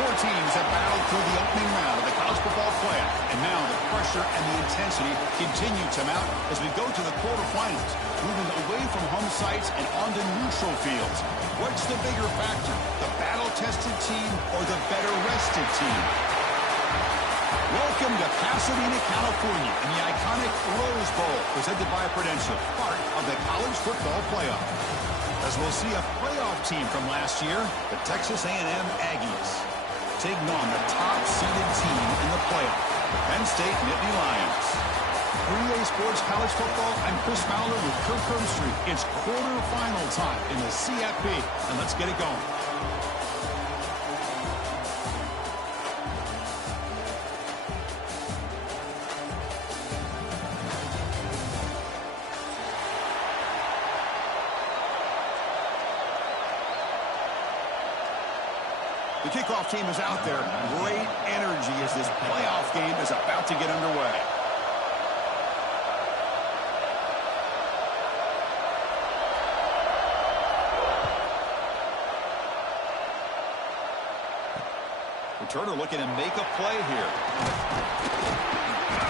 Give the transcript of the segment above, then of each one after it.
Four teams have battled through the opening round of the college football playoff, and now the pressure and the intensity continue to mount as we go to the quarterfinals, moving away from home sites and onto neutral fields. What's the bigger factor, the battle-tested team or the better-rested team? Welcome to Pasadena, California, in the iconic Rose Bowl, presented by Prudential, part of the college football playoff. As we'll see a playoff team from last year, the Texas A&M Aggies, taking on the top-seeded team in the playoff, the Penn State Nittany Lions. For EA Sports College Football, I'm Chris Fowler with Kirk Herbstreit. It's quarterfinal time in the CFP, and let's get it going. The kickoff team is out there. Great energy as this playoff game is about to get underway. Returner looking to make a play here.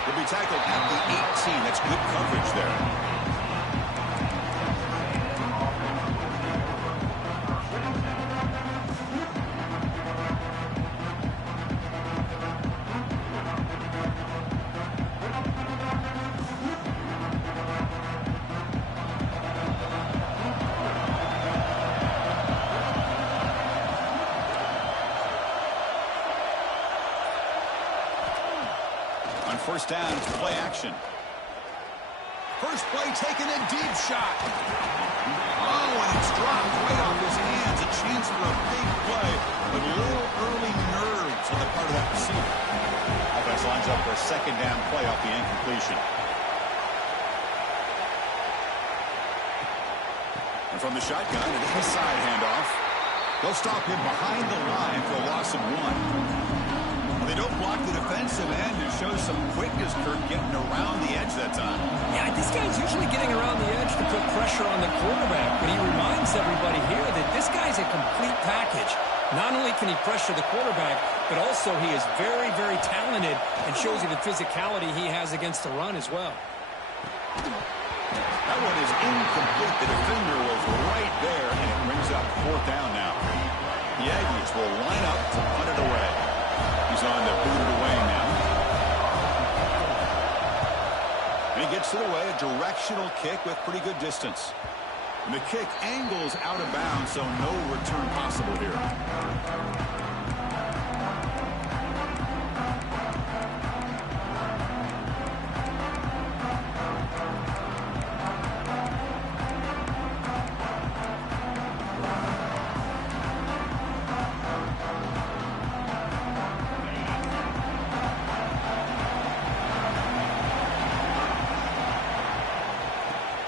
He'll be tackled at the 18. That's good coverage there. First down, it's play action. First play taken, a deep shot. Oh, and it's dropped right off his hands. A chance for a big play, but a little early nerves on the part of that receiver. Offense lines up for a second down play off the incompletion. And from the shotgun, an inside handoff. They'll stop him behind the line for a loss of one. They don't block the defensive end and show some quickness, Kirk, getting around the edge that time. Yeah, this guy's usually getting around the edge to put pressure on the quarterback, but he reminds everybody here that this guy's a complete package. Not only can he pressure the quarterback, but also he is very, very talented and shows you the physicality he has against the run as well. That one is incomplete. The defender was right there, and it brings up fourth down now. The Aggies will line up to punt it away. He's on to boot it away now. And he gets it away, a directional kick with pretty good distance. And the kick angles out of bounds, so no return possible here.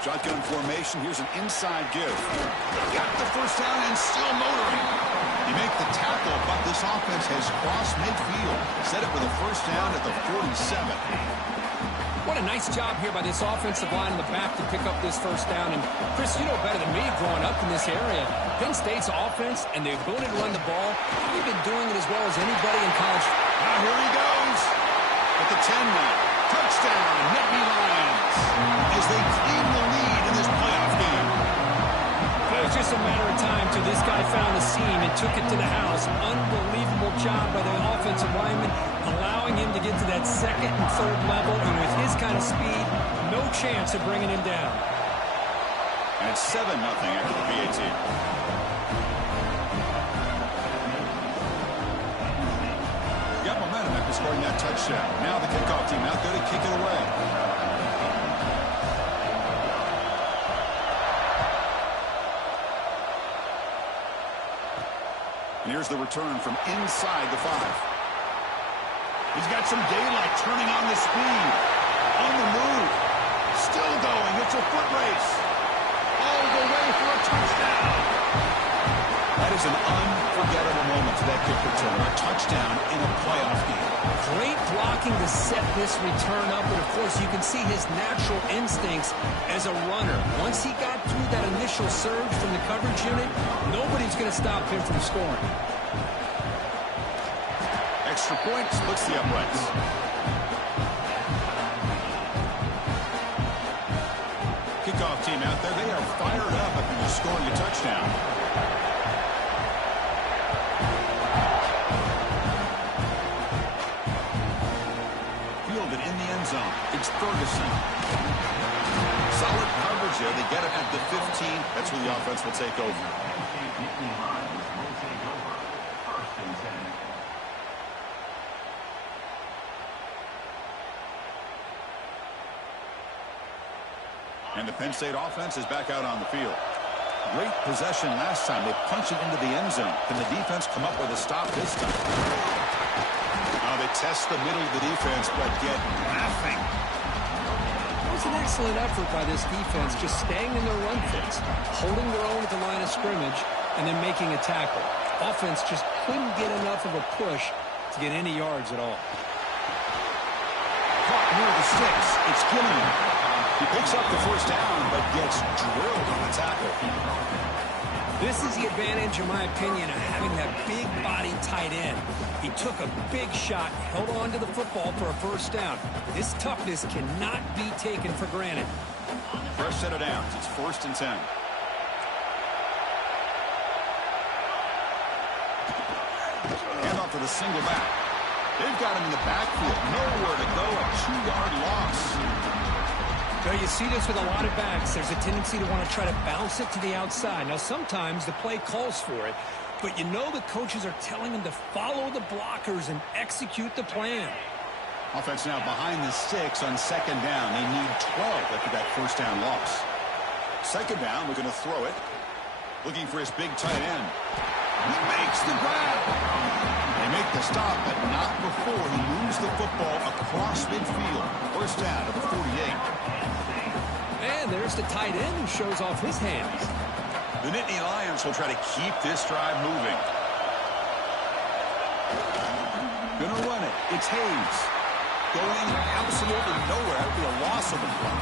Shotgun formation. Here's an inside give. Got the first down and still motoring. You make the tackle, but this offense has crossed midfield. Set it for the first down at the 47. What a nice job here by this offensive line in the back to pick up this first down. And, Chris, you know better than me growing up in this area. Penn State's offense and the ability to run the ball, they've been doing it as well as anybody in college. Now here he goes. At the 10 now. Touchdown, Nittany Lions, as they claim the lead in this playoff game. It was just a matter of time till this guy found a seam and took it to the house. Unbelievable job by the offensive lineman, allowing him to get to that second and third level, and with his kind of speed, no chance of bringing him down. And it's 7-0 after the PAT. Got momentum after scoring that touchdown. Now the kickoff team out there to kick it away. And here's the return from inside the 5. He's got some daylight, turning on the speed. On the move. Still going. It's a foot race. All the way for a touchdown. That is an unforgettable moment to that kick return. A touchdown in a playoff game. Great blocking to set this return up, but of course you can see his natural instincts as a runner. Once he got through that initial surge from the coverage unit, nobody's going to stop him from scoring. extra point splits the uprights. Kickoff team out there. They are fired up after just scoring a touchdown. Fielded in the end zone. It's Ferguson. Solid coverage there. They get it at the 15. That's where the offense will take over. And the Penn State offense is back out on the field. Great possession last time. They punch it into the end zone. Can the defense come up with a stop this time? Now they test the middle of the defense, but get nothing. It was an excellent effort by this defense, just staying in their run fits, holding their own at the line of scrimmage, and then making a tackle. Offense just couldn't get enough of a push to get any yards at all. Caught near the sticks. It's Gilliam. He picks up the first down, but gets drilled on the tackle. This is the advantage, in my opinion, of having that big body tight end. He took a big shot, held on to the football for a first down. This toughness cannot be taken for granted. Fresh set of downs. It's 1st and 10. Handoff to the single back. They've got him in the backfield. Nowhere to go. A 2-yard loss. Well, you see this with a lot of backs. There's a tendency to want to try to bounce it to the outside. Now, sometimes the play calls for it, but you know the coaches are telling them to follow the blockers and execute the plan. Offense now behind the sticks on 2nd down. They need 12 after that first down loss. 2nd down, we're going to throw it. Looking for his big tight end. He makes the grab. They make the stop, but not before he moves the football across midfield. First down at the 48. And there's the tight end who shows off his hands. The Nittany Lions will try to keep this drive moving. Gonna run it. It's Hayes. Going absolutely nowhere. That would be a loss of a play.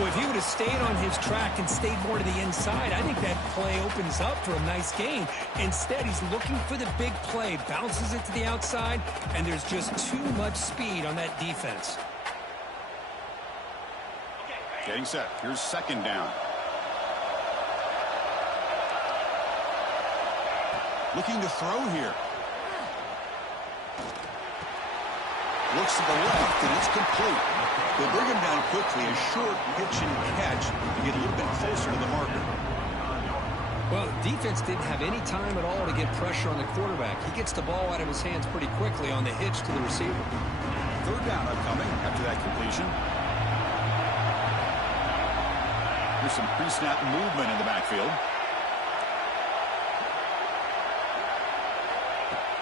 Well, if he would have stayed on his track and stayed more to the inside, I think that play opens up for a nice gain. Instead, he's looking for the big play, bounces it to the outside, and there's just too much speed on that defense. Getting set. Here's 2nd down. Looking to throw here. Looks to the left, and it's complete. They bring him down quickly. A short pitch and catch to get a little bit closer to the marker. Well, defense didn't have any time at all to get pressure on the quarterback. He gets the ball out of his hands pretty quickly on the hitch to the receiver. 3rd down upcoming after that completion. There's some pre-snap movement in the backfield.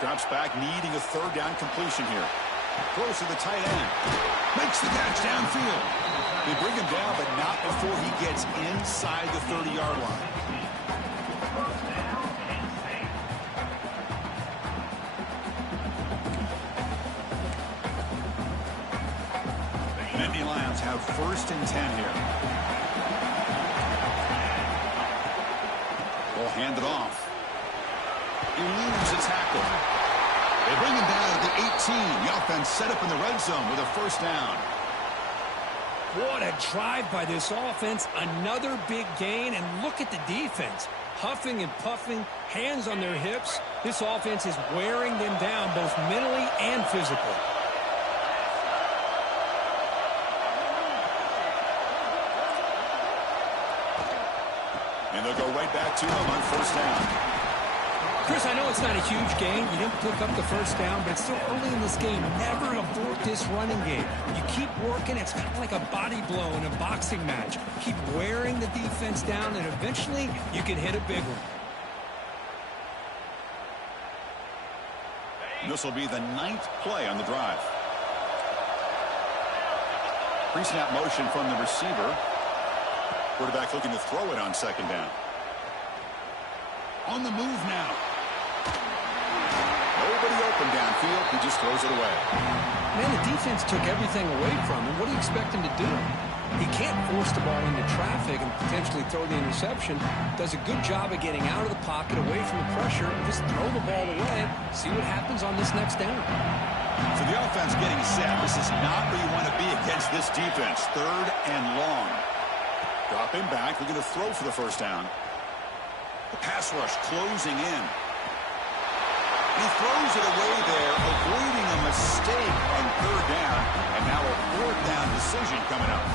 Drops back, needing a 3rd down completion here. Throws to the tight end. Makes the catch downfield. They bring him down, but not before he gets inside the 30-yard line. The Nittany Lions have 1st and 10 here. Ball handed off. Eludes a tackle. They bring him down at the 18. The offense set up in the red zone with a first down. What a drive by this offense. Another big gain, and look at the defense. Huffing and puffing, hands on their hips. This offense is wearing them down both mentally and physically. And they'll go right back to him on first down. Chris, I know it's not a huge game. You didn't pick up the first down, but it's still early in this game. Never abort this running game. You keep working. It's kind of like a body blow in a boxing match. Keep wearing the defense down, and eventually you can hit a big one. This will be the 9th play on the drive. Pre-snap motion from the receiver. Quarterback looking to throw it on 2nd down. On the move now. Nobody open downfield. He just throws it away. Man, the defense took everything away from him. What do you expect him to do? He can't force the ball into traffic and potentially throw the interception. Does a good job of getting out of the pocket, away from the pressure, and just throw the ball away. See what happens on this next down. So the offense getting set. This is not where you want to be against this defense. 3rd and long. Dropping back. They're going to throw for the first down. The pass rush closing in. He throws it away there, avoiding a mistake on 3rd down. And now a 4th down decision coming up.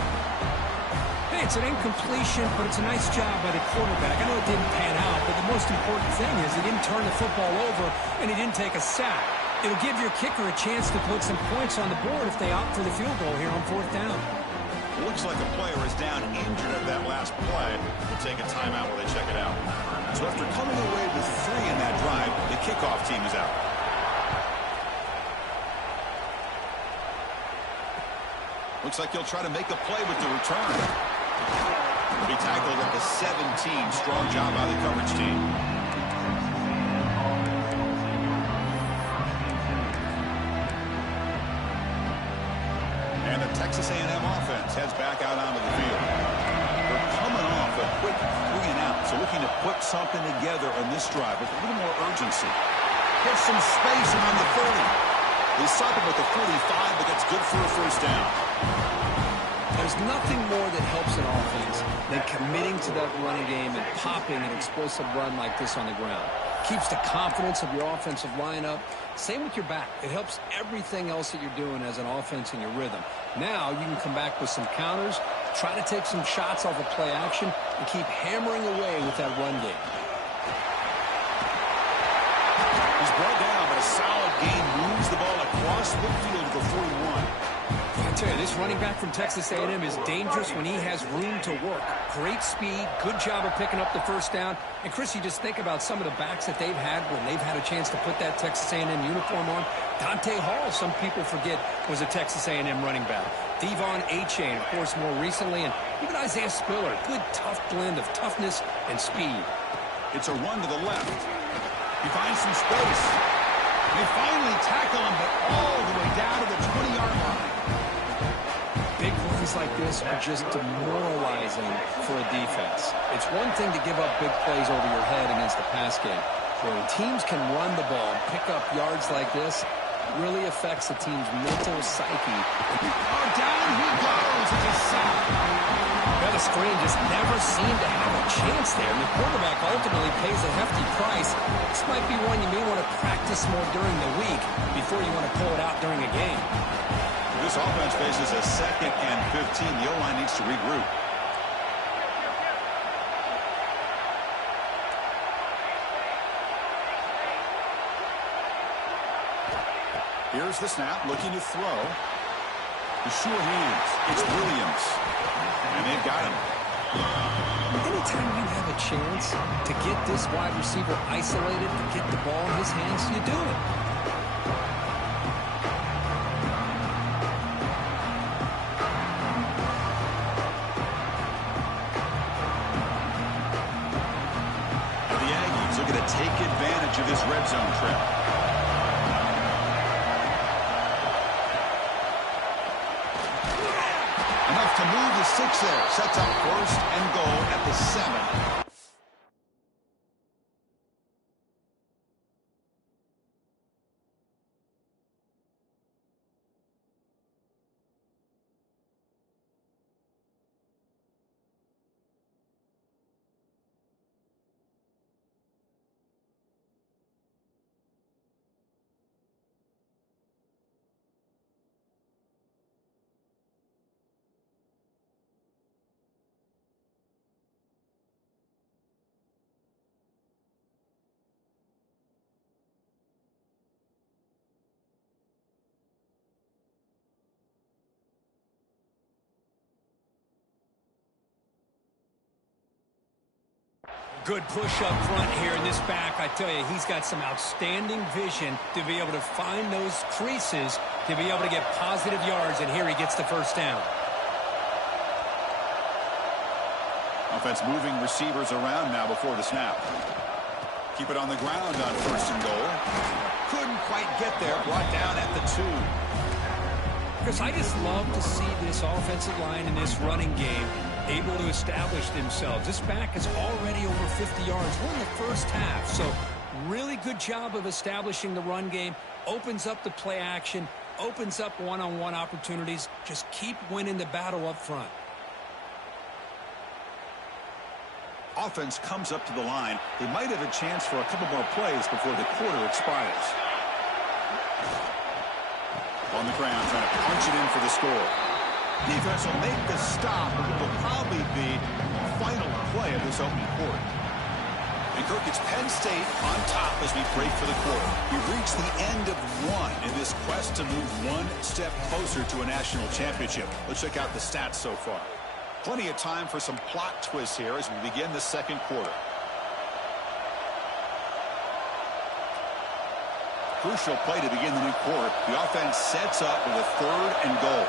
Hey, it's an incompletion, but it's a nice job by the quarterback. I know it didn't pan out, but the most important thing is he didn't turn the football over and he didn't take a sack. It'll give your kicker a chance to put some points on the board if they opt for the field goal here on 4th down. It looks like a player is down injured at that last play. We'll take a timeout while they check it out. So after coming away with 3 in that drive, the kickoff team is out. Looks like he'll try to make a play with the return. He tackled at the 17. Strong job by the coverage team. And the Texas A&M offense heads back out onto the field. We're coming off a quick 3 and out, so looking to put something together on this drive with a little more urgency. Get some space around the 30. They stop him with the 45, but that's good for a first down. There's nothing more that helps an offense than committing to that running game and popping an explosive run like this on the ground. Keeps the confidence of your offensive lineup. Same with your back. It helps everything else that you're doing as an offense in your rhythm. Now you can come back with some counters, try to take some shots off of play action, and keep hammering away with that run game. He's brought down, but a solid gain moves the ball across midfield to the 41. I tell you, this running back from Texas A&M is dangerous when he has room to work. Great speed, good job of picking up the first down. And, Chris, you just think about some of the backs that they've had when they've had a chance to put that Texas A&M uniform on. Dante Hall, some people forget, was a Texas A&M running back. Devon Achane, of course, more recently. And even Isaiah Spiller, good, tough blend of toughness and speed. It's a run to the left. He finds some space. They finally tackle him, but all the way down to the 20-yard line. Big runs like this are just demoralizing for a defense. It's one thing to give up big plays over your head against the pass game. When teams can run the ball and pick up yards like this, it really affects the team's mental psyche. Oh, down he goes. It's a sack. Well, the screen just never seemed to have a chance there, and the quarterback ultimately pays a hefty price. This might be one you may want to practice more during the week before you want to pull it out during a game. This offense faces a 2nd and 15. The O-line needs to regroup. Here's the snap, looking to throw. The sure hands. It's Williams. And they've got him. Anytime you have a chance to get this wide receiver isolated, to get the ball in his hands, you do it. Take advantage of this red zone trip. Enough to move the 6 there. Sets up 1st and goal at the 7. Good push up front here in this back. I tell you, he's got some outstanding vision to be able to find those creases, to be able to get positive yards, and here he gets the first down. Offense moving receivers around now before the snap. Keep it on the ground on 1st and goal. Couldn't quite get there. Brought down at the 2. Chris, I just love to see this offensive line and this running game able to establish themselves. This back is already over 50 yards. We're in the first half, so really good job of establishing the run game. Opens up the play action, opens up one-on-one opportunities. Just keep winning the battle up front. Offense comes up to the line. They might have a chance for a couple more plays before the quarter expires. On the ground, trying to punch it in for the score. Defense will make the stop, but it will probably be the final play of this opening quarter. And Kirk, it's Penn State on top as we break for the quarter. We've reached the end of one in this quest to move one step closer to a national championship. Let's check out the stats so far. Plenty of time for some plot twists here as we begin the second quarter. Crucial play to begin the new quarter. The offense sets up with a 3rd and goal.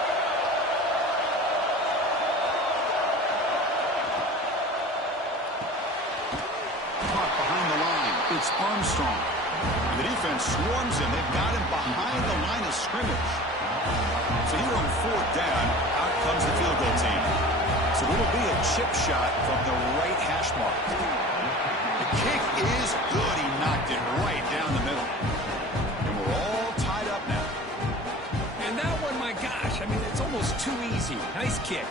Caught behind the line. It's Armstrong. And the defense swarms him. They've got him behind the line of scrimmage. So here on 4th down, out comes the field goal team. So it'll be a chip shot from the right hash mark. The kick is good. He knocked it right down the middle. And we're all tied up now. And that one, my gosh, I mean, it's almost too easy. Nice kick.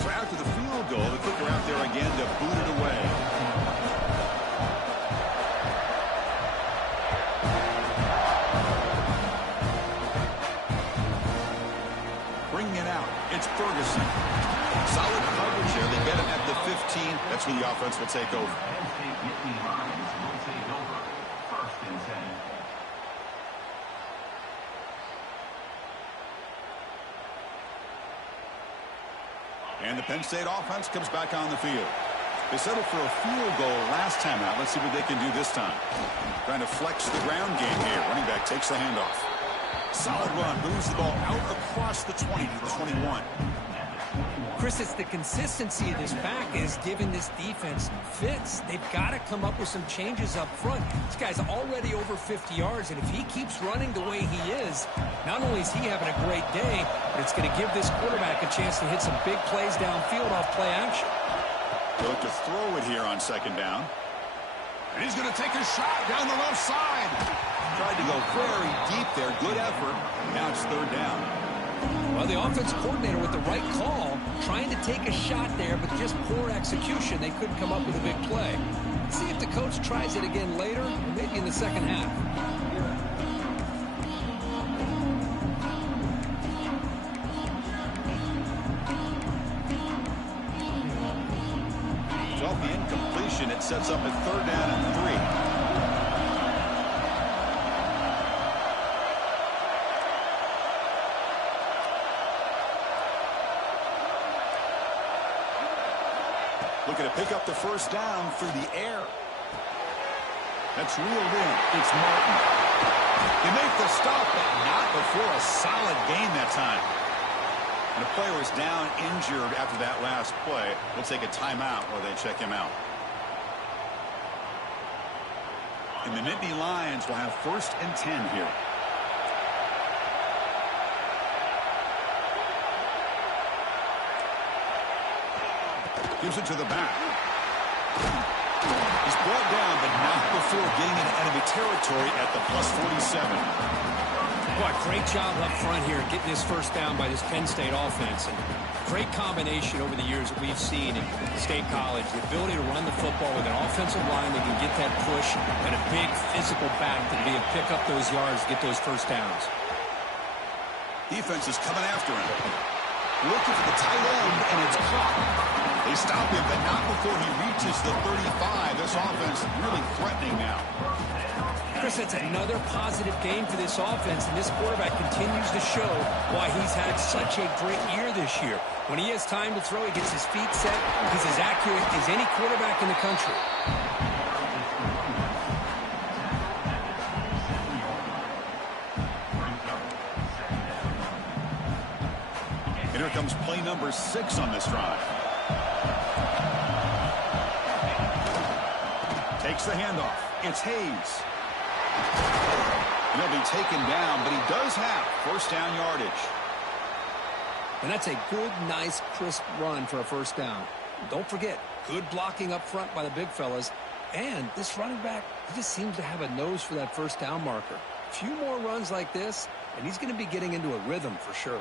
So after the field goal, the kicker out there again to boot it away. It's Ferguson. Solid coverage here. They get him at the 15. That's when the offense will take over. And the Penn State offense comes back on the field. They settled for a field goal last time out. Let's see what they can do this time. Trying to flex the ground game here. Running back takes the handoff. Solid run, moves the ball out across the 20 to the 21. Chris, it's the consistency of this back is giving this defense fits. They've got to come up with some changes up front. This guy's already over 50 yards, and if he keeps running the way he is, not only is he having a great day, but it's going to give this quarterback a chance to hit some big plays downfield off play action. Look to throw it here on 2nd down. And he's going to take a shot down the left side. Tried to go very deep there. Good effort. Now it's 3rd down. Well, the offense coordinator with the right call, trying to take a shot there, but just poor execution. They couldn't come up with a big play. Let's see if the coach tries it again later, or maybe in the second half. So off the incompletion, it sets up a 3rd down and 3. Looking to pick up the 1st down through the air. That's reeled in. It's Martin. They make the stop, but not before a solid gain that time. And the player is down injured after that last play. We'll take a timeout while they check him out. And the Nittany Lions will have 1st and 10 here. Gives it to the back. He's brought down, but not before getting into enemy territory at the +47. Boy, great job up front here getting this 1st down by this Penn State offense. And great combination over the years that we've seen in State College. The ability to run the football with an offensive line that can get that push and a big physical back to be able to pick up those yards, get those 1st downs. Defense is coming after him. Looking for the tight end, and it's caught. They stop him, but not before he reaches the 35. This offense really threatening now. Chris, that's another positive game for this offense, and this quarterback continues to show why he's had such a great year this year. When he has time to throw, he gets his feet set. He's as accurate as any quarterback in the country. And here comes play number 6 on this drive. Takes the handoff. It's Hayes. And he'll be taken down, but he does have first down yardage. And that's a good, nice, crisp run for a first down. Don't forget, good blocking up front by the big fellas. And this running back, he just seems to have a nose for that first down marker. A few more runs like this, and he's going to be getting into a rhythm for sure.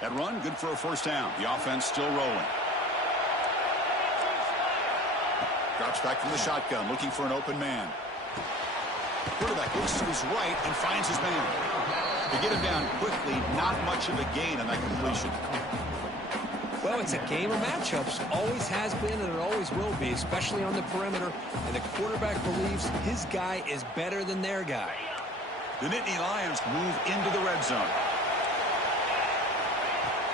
That run, good for a first down. The offense still rolling. Drops back from the shotgun, looking for an open man. Quarterback looks to his right and finds his man. To get him down quickly, not much of a gain on that completion. Well, it's a game of matchups. Always has been and it always will be, especially on the perimeter. And the quarterback believes his guy is better than their guy. The Nittany Lions move into the red zone.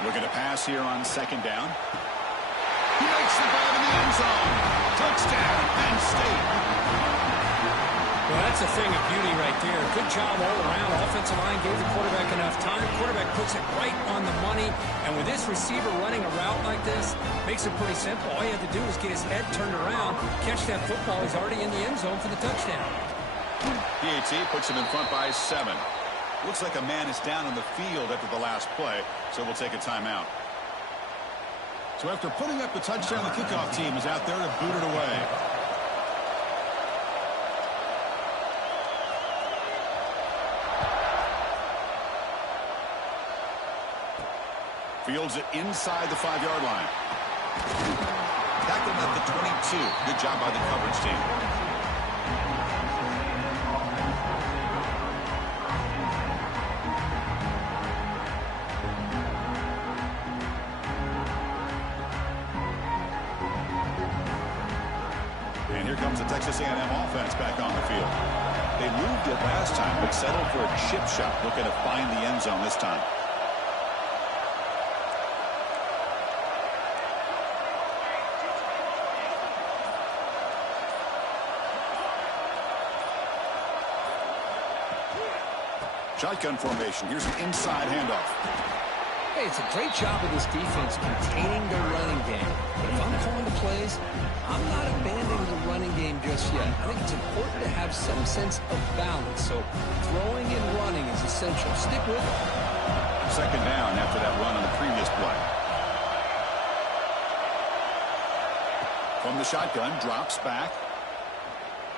Looking to pass here on second down. He makes the grab in the end zone. Touchdown, Penn State. Well, that's a thing of beauty right there. Good job all around. Offensive line gave the quarterback enough time. Quarterback puts it right on the money. And with this receiver running a route like this, makes it pretty simple. All you have to do is get his head turned around, catch that football. He's already in the end zone for the touchdown. PAT puts him in front by 7. Looks like a man is down on the field after the last play, so we'll take a timeout. So after putting up the touchdown, the kickoff team is out there to boot it away. Fields it inside the 5-yard line. Tackled at the 22. Good job by the coverage team. And here comes the Texas A&M offense back on the field. They moved it last time, but settled for a chip shot, looking to find the end zone this time. Shotgun formation. Here's an inside handoff. Hey, it's a great job of this defense containing their running game. But if I'm calling the plays, I'm not abandoning the running game just yet. I think it's important to have some sense of balance. So throwing and running is essential. Stick with it. Second down after that run on the previous play. From the shotgun, drops back.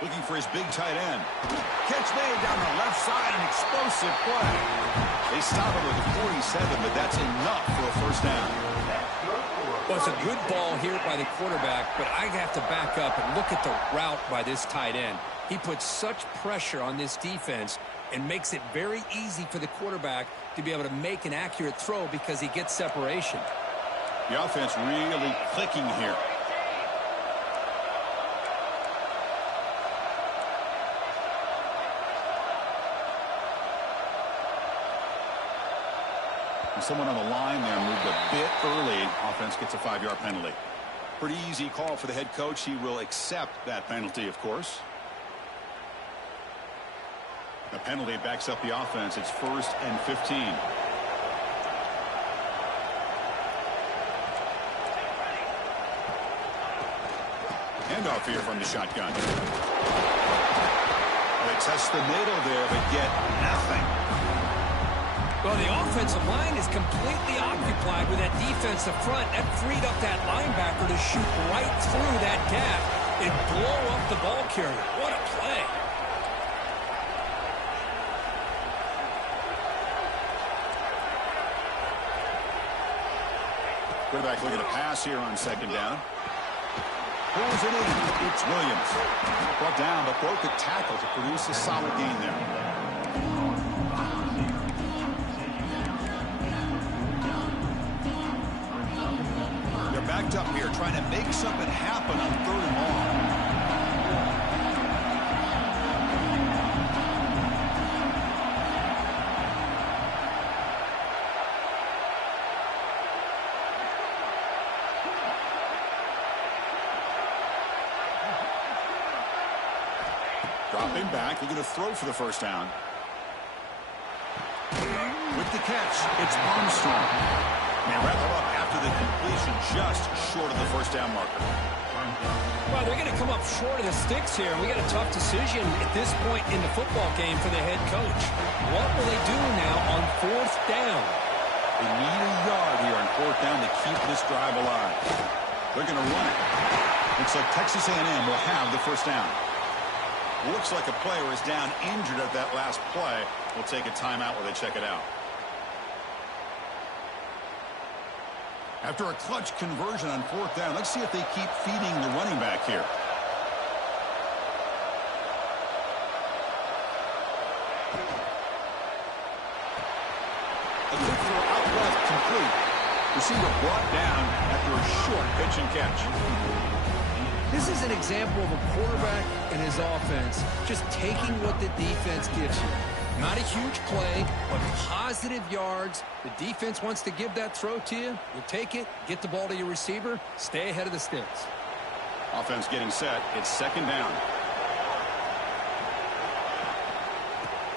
Looking for his big tight end. Catch made down the left side, an explosive play. They stop it with a 47, but that's enough for a first down. Well, it's a good ball here by the quarterback, but I have to back up and look at the route by this tight end. He puts such pressure on this defense and makes it very easy for the quarterback to be able to make an accurate throw because he gets separation. The offense really clicking here. Someone on the line there moved a bit early. Offense gets a 5-yard penalty. Pretty easy call for the head coach. He will accept that penalty, of course. The penalty backs up the offense. It's 1st and 15. Handoff here from the shotgun. They test the middle there, but get nothing. Well, the offensive line is completely occupied with that defensive front. That freed up that linebacker to shoot right through that gap and blow up the ball carrier. What a play. Quarterback looking to pass here on second down. Pulls it in. It's Williams. Brought down, but broke the tackle to produce a solid gain there. Backed up here, trying to make something happen on 3rd and long. Dropping back, looking to throw for the first down. With the catch, it's Armstrong. And wrap it up after the completion, just short of the first down marker. Well, they're going to come up short of the sticks here. We got a tough decision at this point in the football game for the head coach. What will they do now on fourth down? They need a yard here on fourth down to keep this drive alive. They're going to run it. Looks like Texas A&M will have the first down. Looks like a player is down injured at that last play. We'll take a timeout while they check it out. After a clutch conversion on fourth down, let's see if they keep feeding the running back here. A quick throw out left, complete. Receiver brought down after a short pitch and catch. This is an example of a quarterback and his offense just taking what the defense gives you. Not a huge play, but positive yards. The defense wants to give that throw to you. You take it, get the ball to your receiver, stay ahead of the sticks. Offense getting set. It's second down.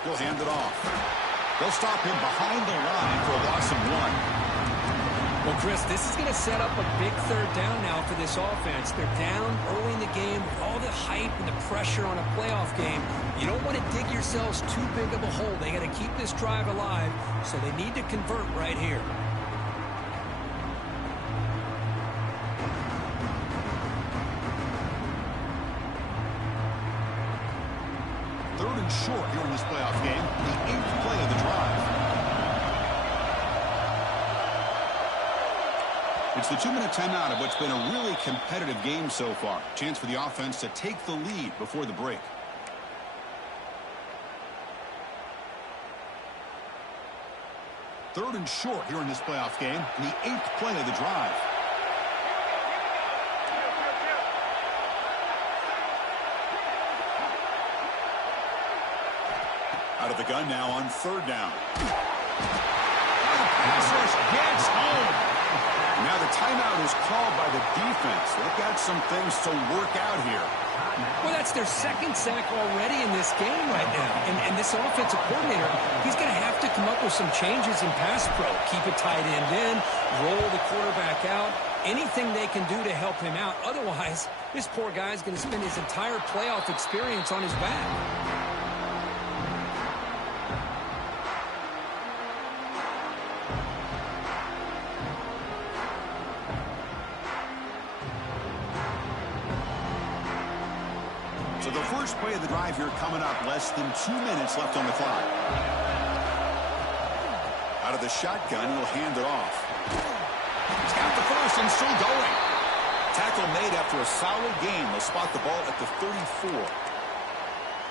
He'll hand it off. They'll stop him behind the line for a loss of 1. Well, Chris, this is going to set up a big third down now for this offense. They're down early in the game with all the hype and the pressure on a playoff game. You don't want to dig yourselves too big of a hole. They got to keep this drive alive, so they need to convert right here. Third and short here in this playoff game. The 8th play of the drive. It's the 2-minute timeout of what's been a really competitive game so far. Chance for the offense to take the lead before the break. Third and short here in this playoff game. The 8th play of the drive. Out of the gun now on third down. Pass rush gets home. Now the timeout is called by the defense. They've got some things to work out here. Well, that's their second sack already in this game right now. And this offensive coordinator, he's going to have to come up with some changes in pass pro. Keep a tight end in, roll the quarterback out, anything they can do to help him out. Otherwise, this poor guy's going to spend his entire playoff experience on his back. So the first play of the drive here coming up, less than 2 minutes left on the clock. Out of the shotgun, he'll hand it off. He's got the first and still going. Tackle made after a solid game. They'll spot the ball at the 34.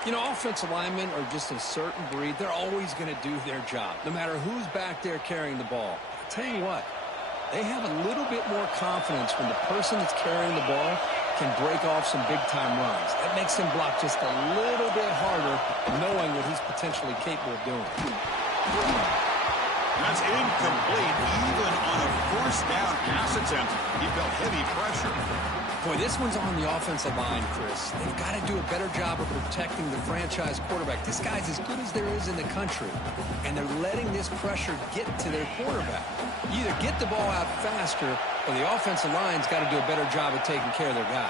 You know, offensive linemen are just a certain breed. They're always going to do their job, no matter who's back there carrying the ball. I'll tell you what, they have a little bit more confidence when the person that's carrying the ball can break off some big-time runs. That makes him block just a little bit harder, knowing what he's potentially capable of doing. That's incomplete. Even on a first down pass attempt, he felt heavy pressure. Boy, this one's on the offensive line, Chris. They've got to do a better job of protecting the franchise quarterback. This guy's as good as there is in the country, and they're letting this pressure get to their quarterback. You either get the ball out faster, or the offensive line's got to do a better job of taking care of their guy.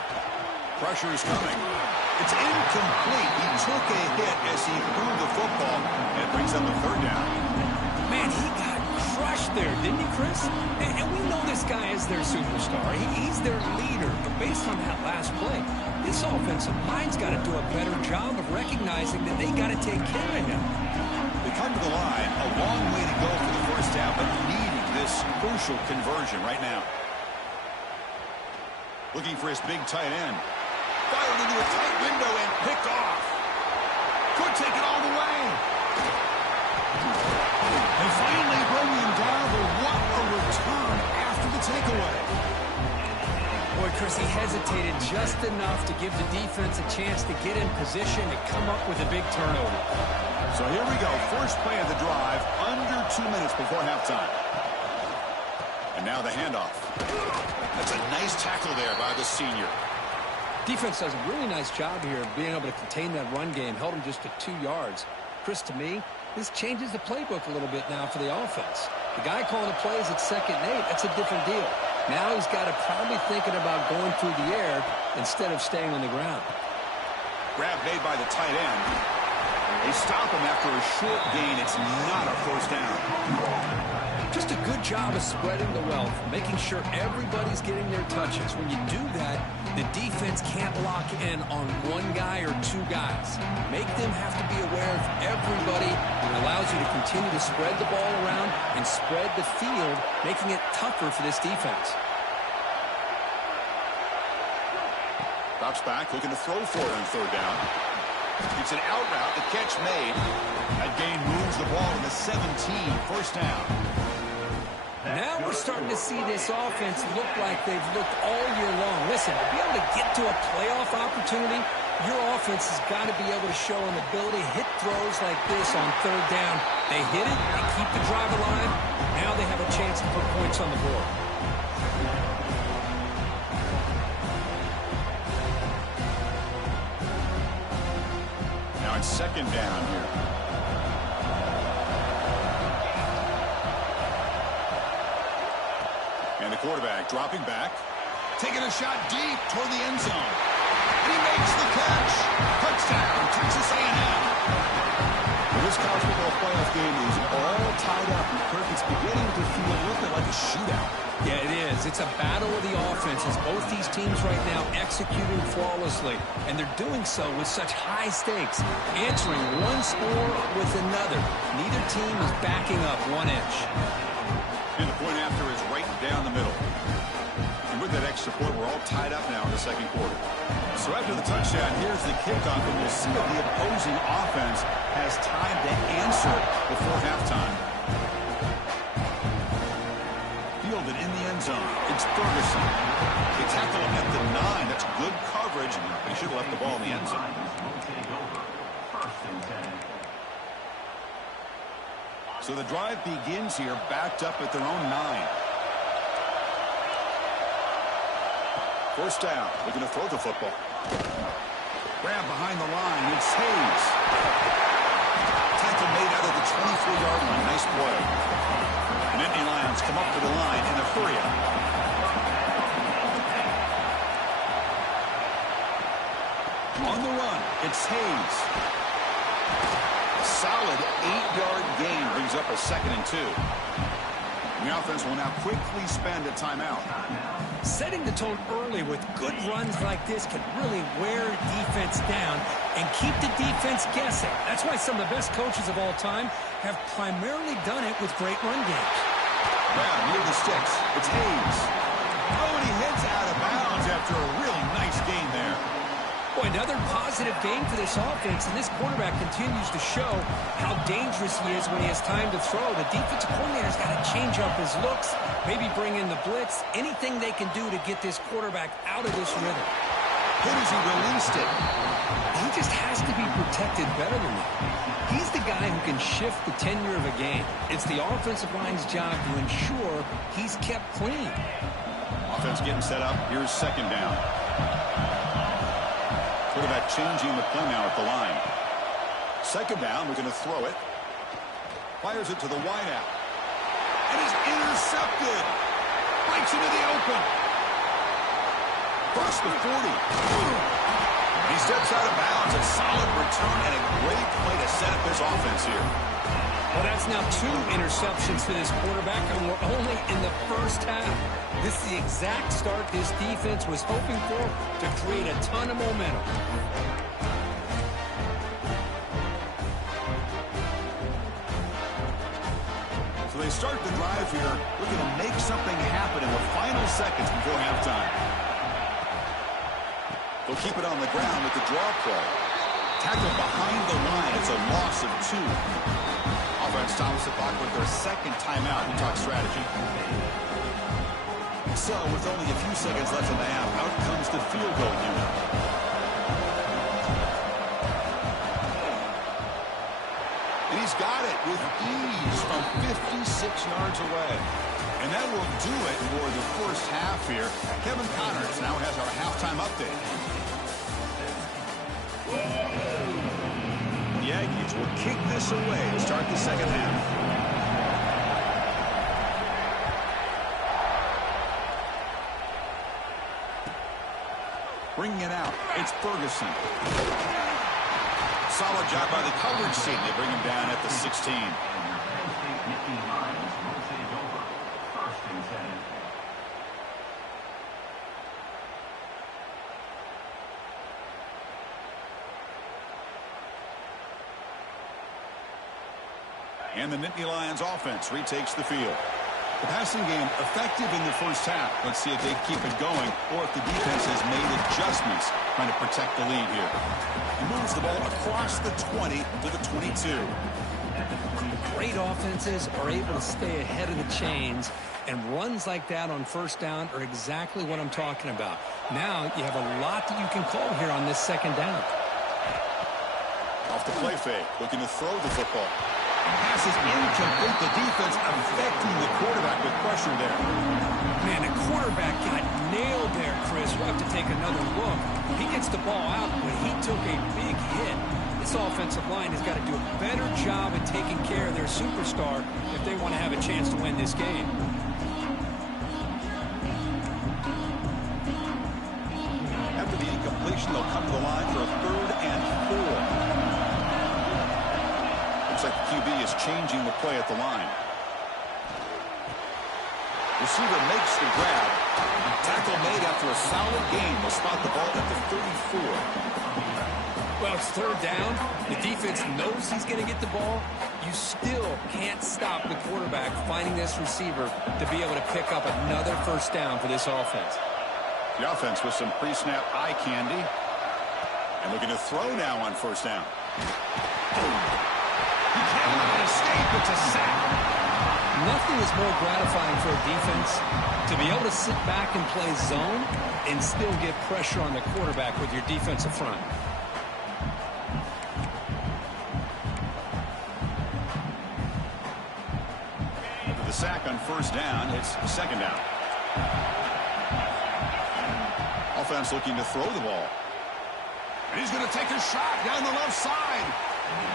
Pressure is coming. It's incomplete. He took a hit as he threw the football, and it brings up a third down. Man, he got crushed there, didn't he, Chris? And we know this guy is their superstar. He's their leader. But based on that last play, this offensive line's got to do a better job of recognizing that they got to take care of him. They come to the line, a long way to go for the first down, but needing this crucial conversion right now. Looking for his big tight end. Fired into a tight window and picked off. Could take it all the way. They finally bring him down, but what a return after the takeaway. Boy, Chris, he hesitated just enough to give the defense a chance to get in position and come up with a big turnover. So here we go. First play of the drive, under 2 minutes before halftime. And now the handoff. That's a nice tackle there by the senior. Defense does a really nice job here of being able to contain that run game, held him just to 2 yards. Chris, to me, this changes the playbook a little bit now for the offense. The guy calling the plays at 2nd and 8, that's a different deal. Now he's got to probably thinking about going through the air instead of staying on the ground. Grab made by the tight end. They stop him after a short gain. It's not a first down. Just a good job of spreading the wealth, making sure everybody's getting their touches. When you do that, the defense can't lock in on one guy or 2 guys. Make them have to be aware of everybody. It allows you to continue to spread the ball around and spread the field, making it tougher for this defense. Drops back, looking to throw for it on 3rd down. It's an out route, the catch made. That gain moves the ball to the 17, first down. Now we're starting to see this offense look like they've looked all year long. Listen, to be able to get to a playoff opportunity, your offense has got to be able to show an ability to hit throws like this on 3rd down. They hit it, they keep the drive alive. Now they have a chance to put points on the board. Now it's 2nd down here. And the quarterback dropping back, taking a shot deep toward the end zone. And he makes the catch. Touchdown, Texas A&M. This college football playoff game is all tied up. And Kirk, it's beginning to feel a little bit like a shootout. Yeah, it is. It's a battle of the offenses. Both these teams right now executing flawlessly. And they're doing so with such high stakes. Answering one score with another. Neither team is backing up 1 inch. And the point after is right down the middle. And with that extra point, we're all tied up now in the 2nd quarter. So after the touchdown, here's the kickoff, and we'll see if the opposing offense has time to answer before halftime. Fielded in the end zone. It's Ferguson. They tackle him at the 9. That's good coverage, but he should have left the ball in the end zone. So the drive begins here, backed up at their own 9. First down, looking to throw the football. Grab behind the line, it's Hayes. Tackle made out of the 24-yard line, nice play. And Nittany Lions come up to the line in a hurry up. On the run, it's Hayes. Solid 8-yard gain brings up a 2nd and 2. And the offense will now quickly spend a timeout. Setting the tone early with good runs like this can really wear defense down and keep the defense guessing. That's why some of the best coaches of all time have primarily done it with great run games. Well, near the sticks, it's Hayes. Oh, and he heads out of bounds after a really nice gain there. Boy, another positive game for this offense, and this quarterback continues to show how dangerous he is when he has time to throw. The defensive coordinator's got to change up his looks, maybe bring in the blitz, anything they can do to get this quarterback out of this rhythm. Hit as he released it. He just has to be protected better than that. He's the guy who can shift the tenure of a game. It's the offensive line's job to ensure he's kept clean. Offense getting set up. Here's 2nd down. Quarterback changing the play now at the line. 2nd down, we're going to throw it. Fires it to the wideout. And he's intercepted. Breaks into the open. Across the 40. He steps out of bounds. A solid return and a great play to set up his offense here. Well, that's now 2 interceptions for this quarterback, and we're only in the first half. This is the exact start this defense was hoping for to create a ton of momentum. So they start the drive here, looking to make something happen in the final seconds before halftime. They'll keep it on the ground with the draw play. Tackle behind the line. It's a loss of 2. Offense stops the clock with their 2nd timeout. We talk strategy. So with only a few seconds left in the half, out comes the field goal unit. And he's got it with ease from 56 yards away. And that will do it for the first half here. Kevin Connors now has our halftime update. Lions will kick this away to start the second half. Bringing it out, it's Ferguson. Solid job by the coverage team. They bring him down at the 16. And the Nittany Lions offense retakes the field. The passing game effective in the first half. Let's see if they keep it going or if the defense has made adjustments trying to protect the lead here. He moves the ball across the 20 to the 22. Great offenses are able to stay ahead of the chains, and runs like that on first down are exactly what I'm talking about. Now you have a lot that you can call here on this second down. Off the play fake, looking to throw the football. Pass is incomplete. The defense affecting the quarterback with pressure there. Man, the quarterback got nailed there, Chris. We'll have to take another look. He gets the ball out, but he took a big hit. This offensive line has got to do a better job at taking care of their superstar if they want to have a chance to win this game. After the incompletion, they'll come to the line for a 3rd and 4. Looks like the QB is changing the play at the line. Receiver makes the grab. Tackle made after a solid gain. Will spot the ball at the 34. Well, it's 3rd down. The defense knows he's going to get the ball. You still can't stop the quarterback finding this receiver to be able to pick up another first down for this offense. The offense with some pre-snap eye candy. And looking to throw now on first down. He cannot escape. It's a sack. Nothing is more gratifying for a defense to be able to sit back and play zone and still get pressure on the quarterback with your defensive front. With the sack on first down, it's second down. Offense looking to throw the ball. And he's going to take a shot down the left side.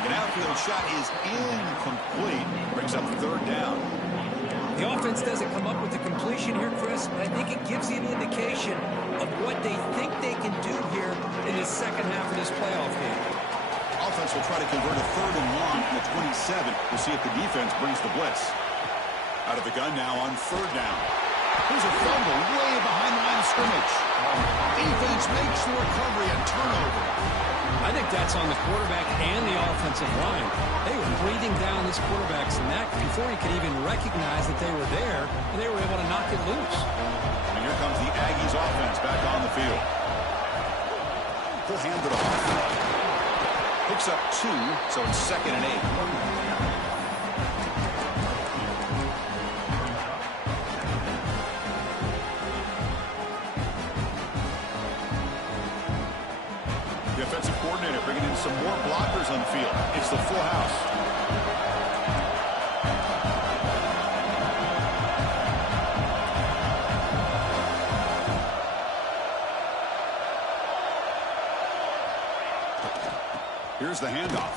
An outfield shot is incomplete. Brings up 3rd down. The offense doesn't come up with the completion here, Chris, but I think it gives you an indication of what they think they can do here in the second half of this playoff game. Offense will try to convert a 3rd and long from the 27. We'll see if the defense brings the blitz. Out of the gun now on 3rd down. Here's a fumble way behind the line of scrimmage. Defense makes the recovery, a turnover. I think that's on the quarterback and the offensive line. They were breathing down this quarterback's neck before he could even recognize that they were there, and they were able to knock it loose. And here comes the Aggies offense back on the field. He'll hand it off. Picks up 2, so it's 2nd and 8. The offensive coordinator bringing in some more blockers on the field. It's the full house. Here's the handoff.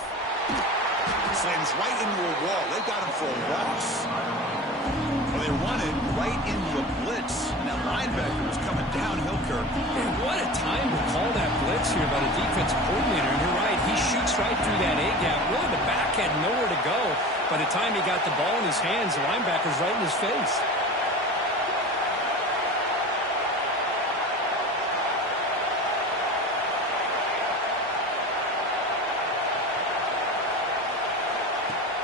Slams right into a wall. They got him for a loss. Well, they run it right into a blitz. And that linebacker was coming downhill, Kirk. And what a time to call that blitz here by the defensive coordinator. And you're right, he shoots right through that A-gap. Really, the back had nowhere to go. By the time he got the ball in his hands, the linebacker's right in his face.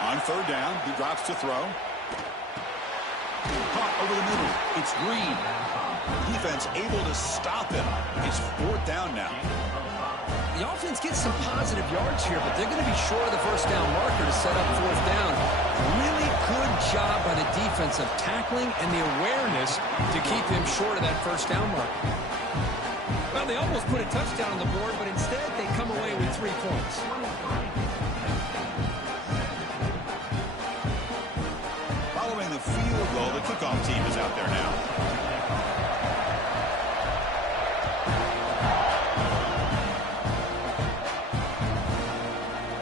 On 3rd down, he drops to throw. Caught over the middle. It's Green. Defense able to stop him. It's 4th down now. The offense gets some positive yards here, but they're going to be short of the first down marker to set up 4th down. Really good job by the defense of tackling and the awareness to keep him short of that first down marker. Well, they almost put a touchdown on the board, but instead they come away with 3 points. Following the field goal, the kickoff team is out there now.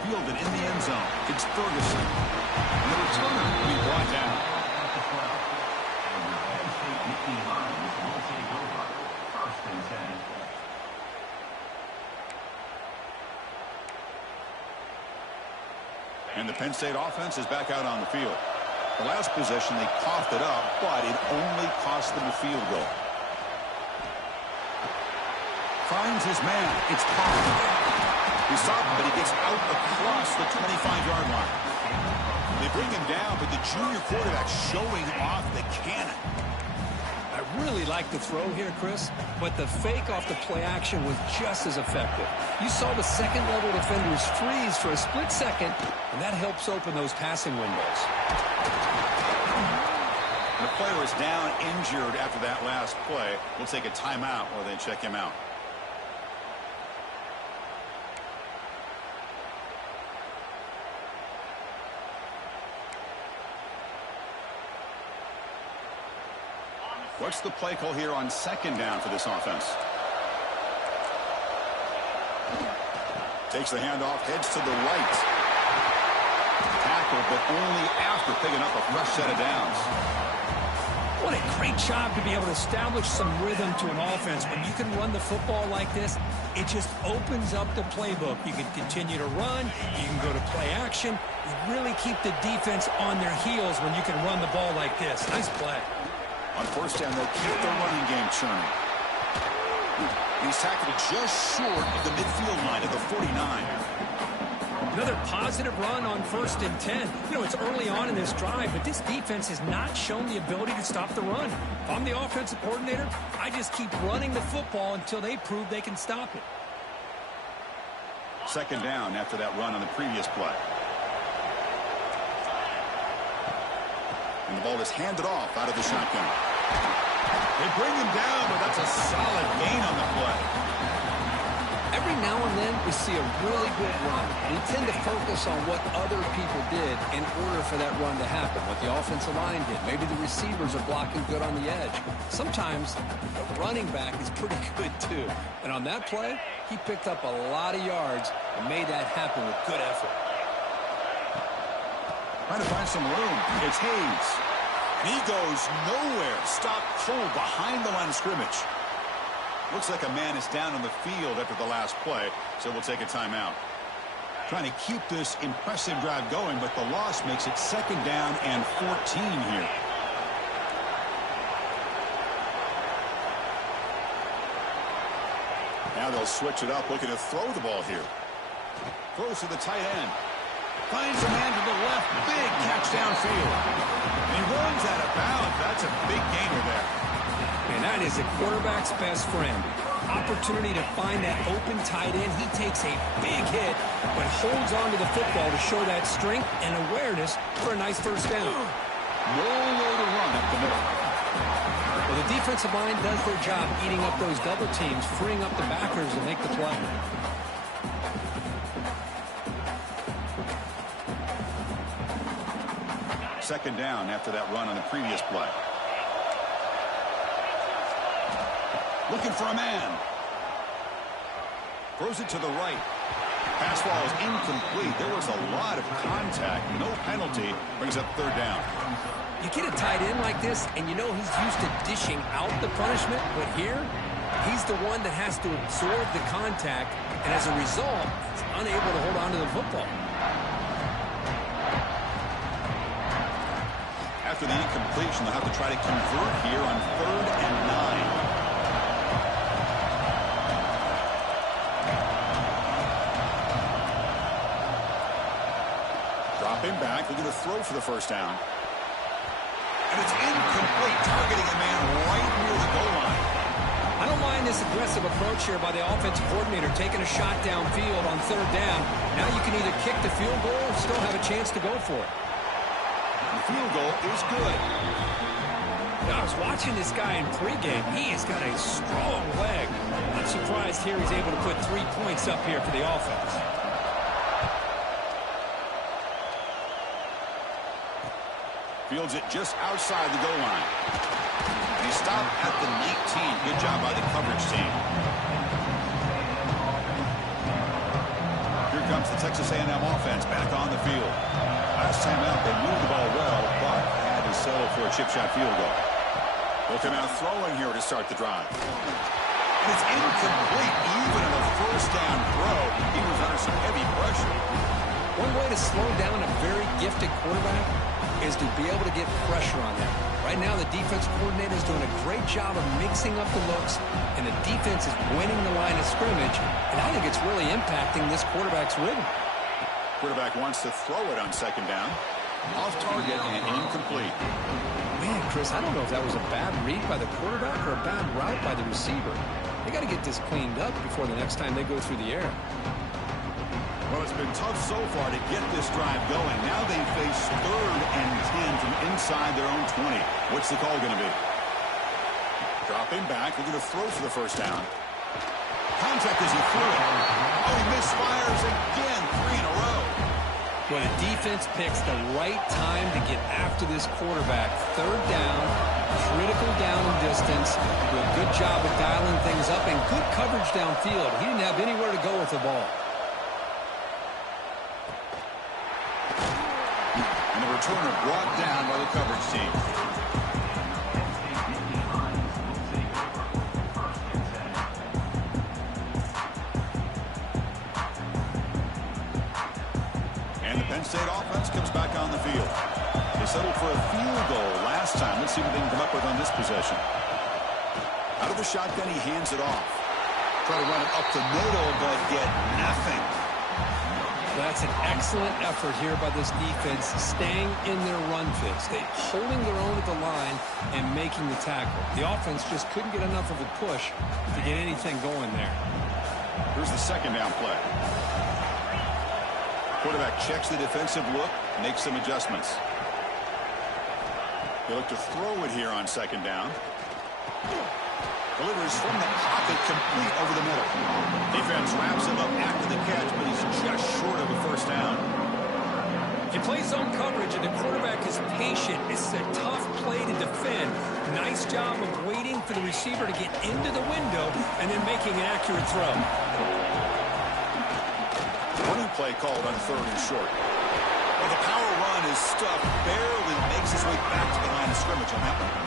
Fielded in the end zone. It's Ferguson. And the returner will be brought down. And the Penn State offense is back out on the field. The last possession, they coughed it up, but it only cost them a field goal. Finds his man. It's Penn. He's stopped, but he gets out across the 25-yard line. They bring him down, but the junior quarterback showing off the cannon. I really like the throw here, Chris, but the fake off the play action was just as effective. You saw the second-level defenders freeze for a split second, and that helps open those passing windows. The player is down injured after that last play. We'll take a timeout while they check him out. What's the play call here on second down for this offense? Takes the handoff, heads to the right. Tackle, but only after picking up a fresh set of downs. What a great job to be able to establish some rhythm to an offense. When you can run the football like this, it just opens up the playbook. You can continue to run. You can go to play action. You really keep the defense on their heels when you can run the ball like this. Nice play. On first down, they'll keep the running game churning. He's tackled just short of the midfield line at the 49. Another positive run on 1st and 10. You know, it's early on in this drive, but this defense has not shown the ability to stop the run. If I'm the offensive coordinator, I just keep running the football until they prove they can stop it. Second down after that run on the previous play. And the ball is handed off out of the shotgun. They bring him down, but that's a solid gain on the play. Every now and then we see a really good run. We tend to focus on what other people did in order for that run to happen, what the offensive line did. Maybe the receivers are blocking good on the edge. Sometimes the running back is pretty good too. And on that play, he picked up a lot of yards and made that happen with good effort. Trying to find some room. It's Hayes. And he goes nowhere. Stopped cold behind the line of scrimmage. Looks like a man is down on the field after the last play, so we'll take a timeout. Trying to keep this impressive drive going, but the loss makes it second down and 14 here. Now they'll switch it up, looking to throw the ball here. Throws to the tight end. Finds a man to the left. Big catch downfield. And he runs out of bounds. That's a big gainer there. And that is a quarterback's best friend. Opportunity to find that open tight end. He takes a big hit, but holds on to the football to show that strength and awareness for a nice first down. No way to run up the middle. Well, the defensive line does their job eating up those double teams, freeing up the backers to make the play. Second down after that run on the previous play. Looking for a man. Throws it to the right. Pass ball is incomplete. There was a lot of contact. No penalty. Brings up third down. You get a tight end like this, and you know he's used to dishing out the punishment, but here, he's the one that has to absorb the contact, and as a result, he's unable to hold on to the football. After the incompletion, they'll have to try to convert here on 3rd and 9. Dropping back, looking to throw for the first down. And it's incomplete, targeting a man right near the goal line. I don't mind this aggressive approach here by the offensive coordinator, taking a shot downfield on 3rd down. Now you can either kick the field goal or still have a chance to go for it. The field goal is good. I was watching this guy in pregame. He has got a strong leg. I'm surprised here he's able to put 3 points up here for the offense. Fields it just outside the goal line. And he stopped at the 19. Good job by the coverage team. Here comes the Texas A&M offense back on the field. Last time out, they moved the ball well, but had to settle for a chip shot field goal. Looking out throwing here to start the drive. And it's incomplete, even in a first down throw. He was under some heavy pressure. One way to slow down a very gifted quarterback is to be able to get pressure on him. Right now, the defense coordinator is doing a great job of mixing up the looks, and the defense is winning the line of scrimmage, and I think it's really impacting this quarterback's rhythm. Quarterback wants to throw it on second down. Off target and incomplete. Man, Chris, I don't know if that was a bad read by the quarterback or a bad route by the receiver. They got to get this cleaned up before the next time they go through the air. Well, it's been tough so far to get this drive going. Now they face 3rd and 10 from inside their own 20. What's the call going to be? Dropping back, looking to throw for the first down. Contact as he threw it. Oh, he misfires again, 3 in a row. When a defense picks the right time to get after this quarterback, 3rd down, critical down and distance, do a good job of dialing things up, and good coverage downfield. He didn't have anywhere to go with the ball. And the returner brought down by the coverage team. And the Penn State offense comes back on the field. They settled for a field goal last time. Let's see what they can come up with on this possession. Out of the shotgun, he hands it off. Try to run it up the middle, but get nothing. That's an excellent effort here by this defense, staying in their run fits. They're holding their own at the line and making the tackle. The offense just couldn't get enough of a push to get anything going there. Here's the second down play. Quarterback checks the defensive look, makes some adjustments. They look to throw it here on second down. Delivers from the pocket, complete over the middle. Defense wraps him up after the catch, but he's just short of a first down. If you play zone coverage and the quarterback is patient, it's a tough play to defend. Nice job of waiting for the receiver to get into the window and then making an accurate throw. Running play called on 3rd and short. Well, the power run is stuffed, barely makes his way back to the line of scrimmage on that one.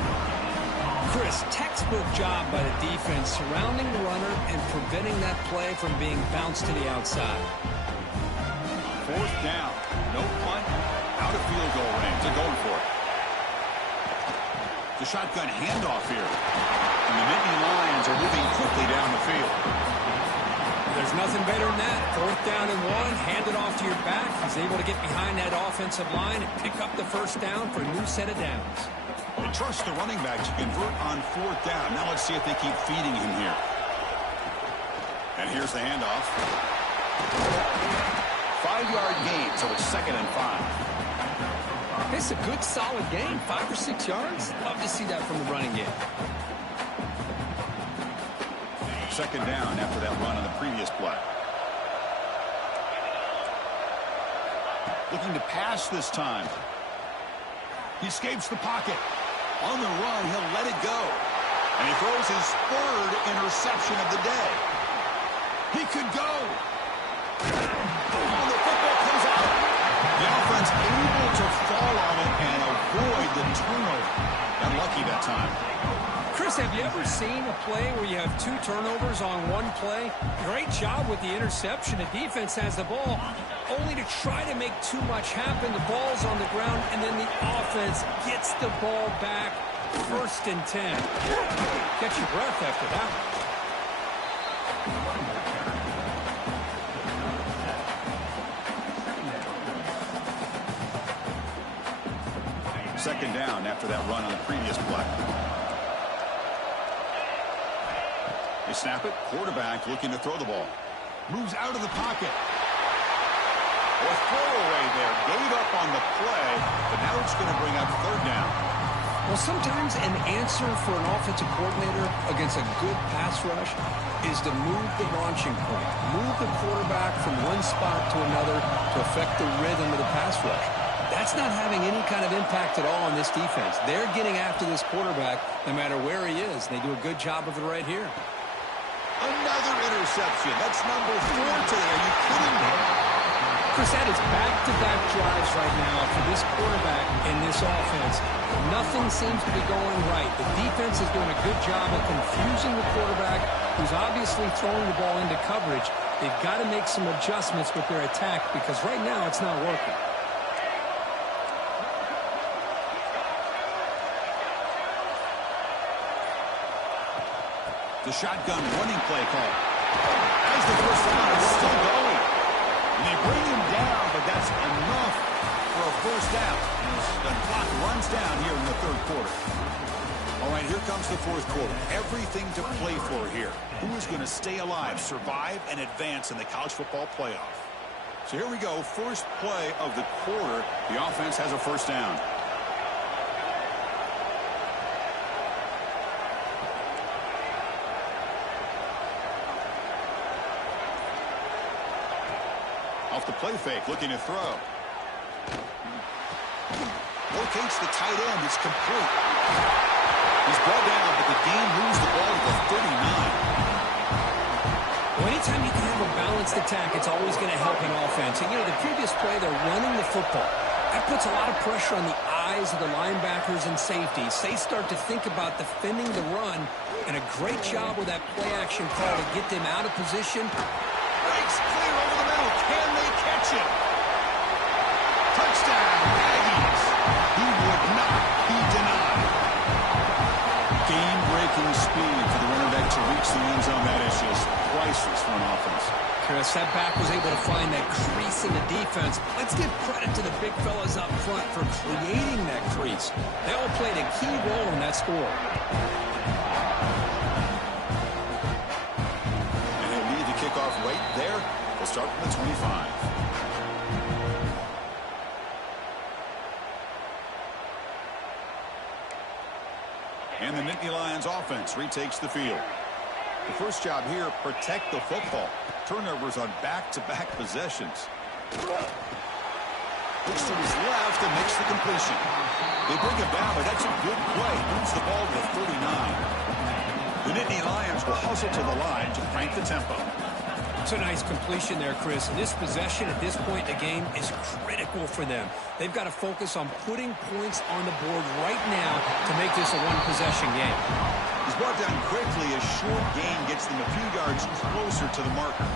Chris, textbook job by the defense surrounding the runner and preventing that play from being bounced to the outside. 4th down. No punt. Out of field goal range. They're going for it. The shotgun handoff here. And the Nittany Lions are moving quickly down the field. There's nothing better than that. 4th down and 1. Hand it off to your back. He's able to get behind that offensive line and pick up the first down for a new set of downs. They trust the running back to convert on 4th down. Now let's see if they keep feeding him here. And here's the handoff. 5-yard gain, so it's 2nd and 5. It's a good, solid gain. 5 or 6 yards. Love to see that from the running game. 2nd down after that run on the previous play. Looking to pass this time. He escapes the pocket. On the run, he'll let it go. And he throws his 3rd interception of the day. He could go. Oh, the football comes out. The offense able to fall on it and avoid the turnover. Unlucky that time. Chris, have you ever seen a play where you have 2 turnovers on one play? Great job with the interception. The defense has the ball, only to try to make too much happen. The ball's on the ground, and then the offense gets the ball back. 1st and 10. Catch your breath after that. Second down after that run on the previous play. They snap it. Quarterback looking to throw the ball. Moves out of the pocket. Or throwaway there. Gave up on the play, but now it's going to bring up 3rd down. Well, sometimes an answer for an offensive coordinator against a good pass rush is to move the launching point. Move the quarterback from one spot to another to affect the rhythm of the pass rush. That's not having any kind of impact at all on this defense. They're getting after this quarterback no matter where he is. They do a good job of it right here. Another interception. That's number 4 today. Are you kidding me? Chris, that is back-to-back drives right now for this quarterback and this offense. Nothing seems to be going right. The defense is doing a good job of confusing the quarterback, who's obviously throwing the ball into coverage. They've got to make some adjustments with their attack because right now it's not working. The shotgun running play call. As the first down, it's still going. And they bring him down, but that's enough for a first down. As the clock runs down here in the third quarter. All right, here comes the fourth quarter. Everything to play for here. Who is going to stay alive, survive, and advance in the college football playoff? So here we go. First play of the quarter. The offense has a first down. Off the play fake, looking to throw. Locates the tight end. It's complete. He's brought down, but the game moves the ball to the 39. Well, anytime you can have a balanced attack, it's always going to help an offense. And, you know, the previous play, they're running the football. That puts a lot of pressure on the eyes of the linebackers and safeties. They start to think about defending the run, and a great job with that play-action call to get them out of position. Breaks clear over the middle. Can they catch it? Touchdown, Aggies. He would not be denied. Game-breaking speed for the running back to reach the end zone. That is just priceless for an offense. Chris, that back was able to find that crease in the defense. Let's give credit to the big fellas up front for creating that crease. They all played a key role in that score. Kickoff right there. We'll start from the 25. And the Nittany Lions offense retakes the field. The first job here, protect the football. Turnovers on back-to-back possessions. Looks to his left and makes the completion. They bring it down, but that's a good play. Moves the ball to the 39. The Nittany Lions will hustle to the line to crank the tempo. It's a nice completion there, Chris. This possession at this point in the game is critical for them. They've got to focus on putting points on the board right now to make this a one-possession game. He's brought down quickly. A short gain gets them a few yards closer to the marker.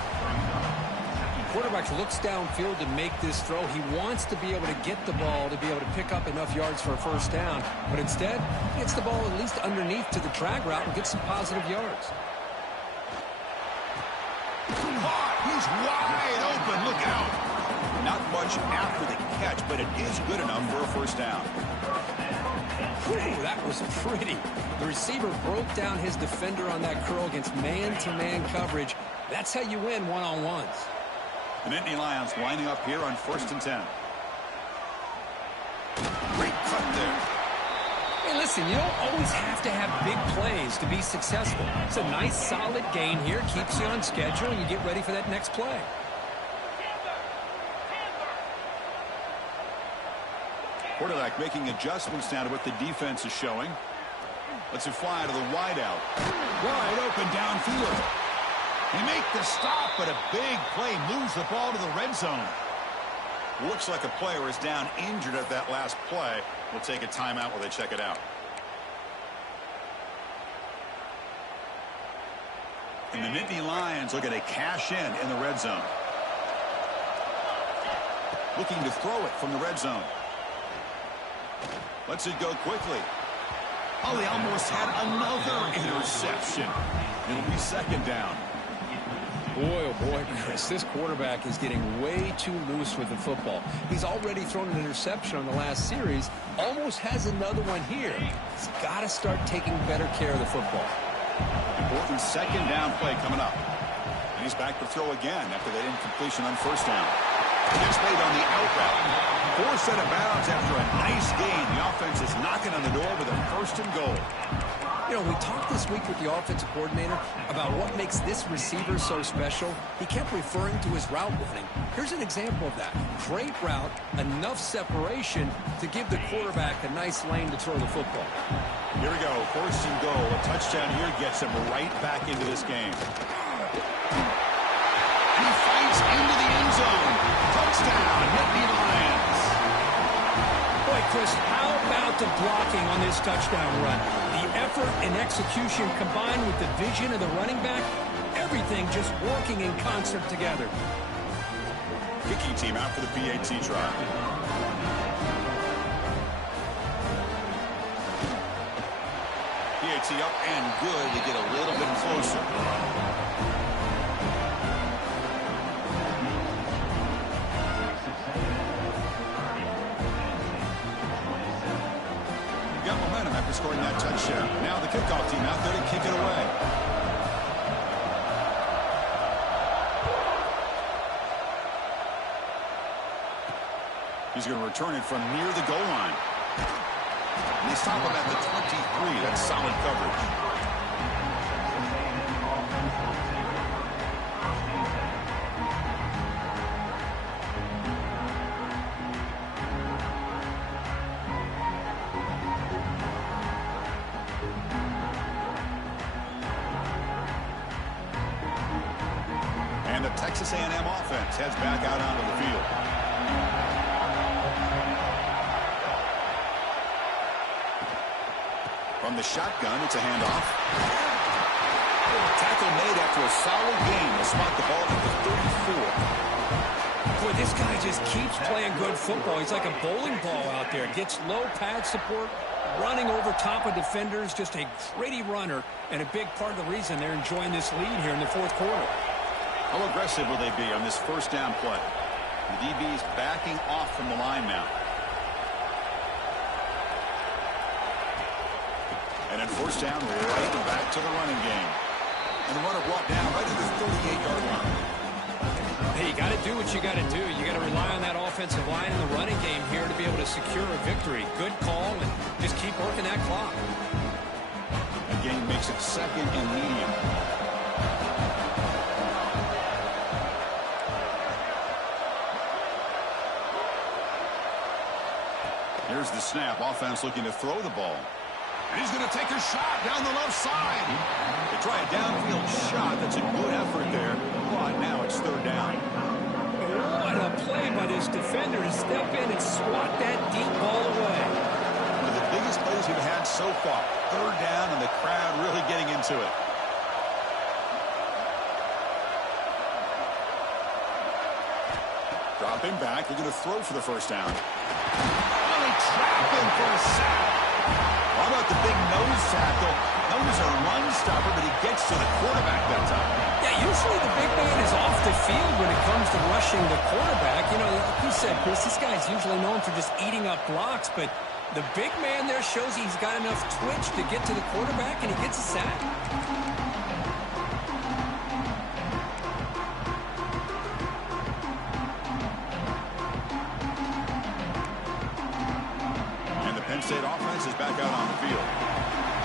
The quarterback looks downfield to make this throw. He wants to be able to get the ball to be able to pick up enough yards for a first down. But instead, he gets the ball at least underneath to the drag route and gets some positive yards. He's wide open. Look out. Not much after the catch, but it is good enough for a first down. Whew, that was pretty. The receiver broke down his defender on that curl against man-to-man coverage. That's how you win one-on-ones. The Nittany Lions lining up here on 1st and 10. Great cut there. Hey, listen, you don't always have to have big plays to be successful. It's a nice, solid gain here. Keeps you on schedule, and you get ready for that next play. Quarterback making adjustments now to what the defense is showing. Lets it fly to the wideout. Wide open downfield. They make the stop, but a big play moves the ball to the red zone. Looks like a player is down injured at that last play. We'll take a timeout while they check it out. And the Nittany Lions looking to cash in the red zone. Looking to throw it from the red zone. Lets it go quickly. Oh, they almost had another interception. It'll be second down. Boy, oh boy, Chris, this quarterback is getting way too loose with the football. He's already thrown an interception on the last series, almost has another one here. He's got to start taking better care of the football. Important second down play coming up. And he's back to throw again after that incompletion on first down. Gets made on the out route. Forced out of bounds after a nice gain. The offense is knocking on the door with a first and goal. You know, we talked this week with the offensive coordinator about what makes this receiver so special. He kept referring to his route running. Here's an example of that. Great route, enough separation to give the quarterback a nice lane to throw the football. Here we go, first and goal. A touchdown here gets him right back into this game. He fights into the end zone. Touchdown. Chris, how about the blocking on this touchdown run? The effort and execution combined with the vision of the running back, everything just working in concert together. Kicking team out for the PAT try. PAT up and good to get a little bit closer. Got momentum after scoring that touchdown. Now the kickoff team out there to kick it away. He's going to return it from near the goal line. And they stop him at the 23. That's solid coverage. And the Texas A&M offense heads back out onto the field. From the shotgun, it's a handoff. Tackle made after a solid gain to spot the ball at the 34. Boy, this guy just keeps playing good football. He's like a bowling ball out there. Gets low pad support, running over top of defenders. Just a gritty runner, and a big part of the reason they're enjoying this lead here in the fourth quarter. How aggressive will they be on this first down play? The DB's backing off from the line now. And then first down, right back to the running game. And the runner brought down right at the 38-yard line. Hey, you got to do what you got to do. You got to rely on that offensive line in the running game here to be able to secure a victory. Good call, and just keep working that clock. The game makes it second and medium. Here's the snap. Offense looking to throw the ball. And he's going to take a shot down the left side. They try a downfield shot. That's a good effort there. But now it's third down. What a play by this defender to step in and swat that deep ball away. One of the biggest plays we've had so far. Third down, and the crowd really getting into it. Dropping back. They're going to throw for the first down. Really trapping for a sack. How about the big nose tackle? Known as a run stopper, but he gets to the quarterback that time. Yeah, usually the big man is off the field when it comes to rushing the quarterback. You know, like you said, Chris, this guy's usually known for just eating up blocks, but the big man there shows he's got enough twitch to get to the quarterback, and he gets a sack. Penn State offense is back out on the field.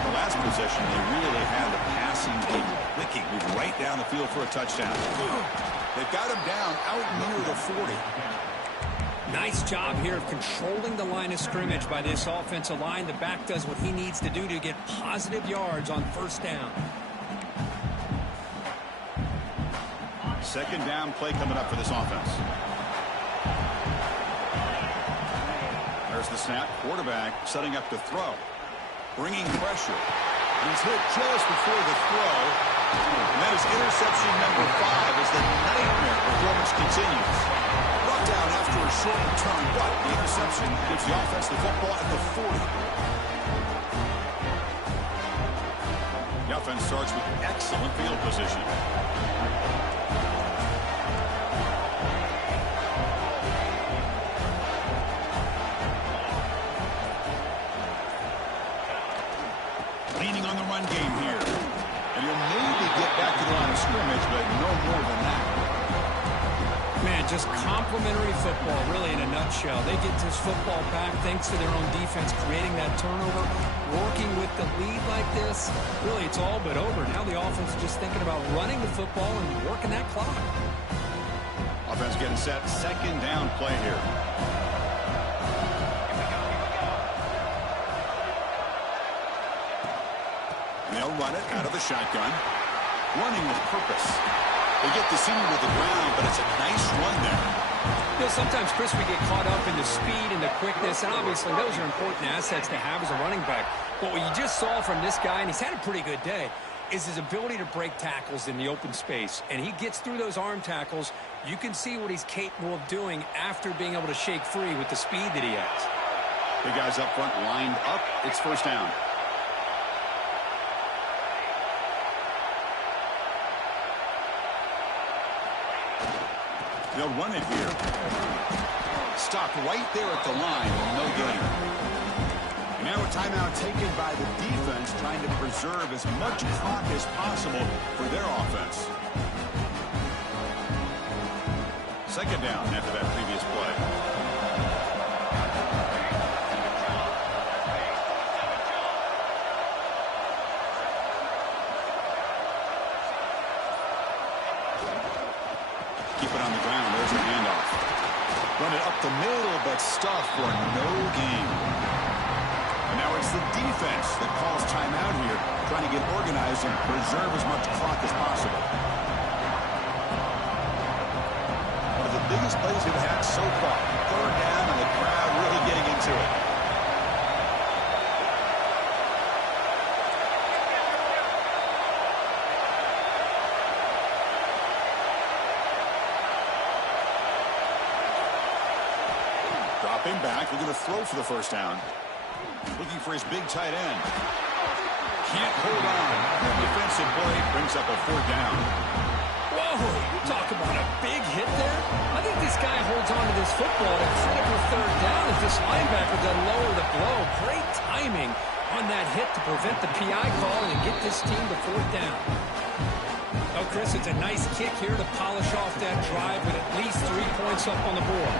The last possession, they really had the passing game clicking, moved right down the field for a touchdown. They've got him down out near the 40. Nice job here of controlling the line of scrimmage by this offensive line. The back does what he needs to do to get positive yards on first down. Second down play coming up for this offense. There's the snap. Quarterback setting up to throw. Bringing pressure. He's hit just before the throw. And that is interception number 5 as the nightmare performance continues. Brought down after a short return, but the interception gives the offense the football at the 40. The offense starts with excellent field position. Leaning on the run game here. And he'll maybe get back to the line of scrimmage, but no more than that. Man, just complimentary football, really, in a nutshell. They get this football back thanks to their own defense, creating that turnover, working with the lead like this. Really, it's all but over. Now the offense is just thinking about running the football and working that clock. Offense getting set. Second down play here. They'll run it out of the shotgun. Running with purpose. They get the senior to the ground, but it's a nice run there. You know, Well, sometimes, Chris, we get caught up in the speed and the quickness, and obviously those are important assets to have as a running back. But what you just saw from this guy, and he's had a pretty good day, is his ability to break tackles in the open space. And he gets through those arm tackles. You can see what he's capable of doing after being able to shake free with the speed that he has. The guys up front lined up. It's first down. They'll run it here. Stopped right there at the line. No gain. And now a timeout taken by the defense, trying to preserve as much clock as possible for their offense. Second down after that previous play. Keep it on the ground. There's a handoff. Run it up the middle, but stuff for no gain. And now it's the defense that calls timeout here, trying to get organized and preserve as much clock as possible. One of the biggest plays we've had so far. Third down, and the crowd really getting into it. Dropping back, looking to throw for the first down. Looking for his big tight end. Can't hold on. The defensive play brings up a fourth down. Whoa, you talk about a big hit there. I think this guy holds on to this football at a critical third down as this linebacker doesn't lower the blow. Great timing on that hit to prevent the PI call and get this team to fourth down. Oh, Chris, it's a nice kick here to polish off that drive with at least 3 points up on the board.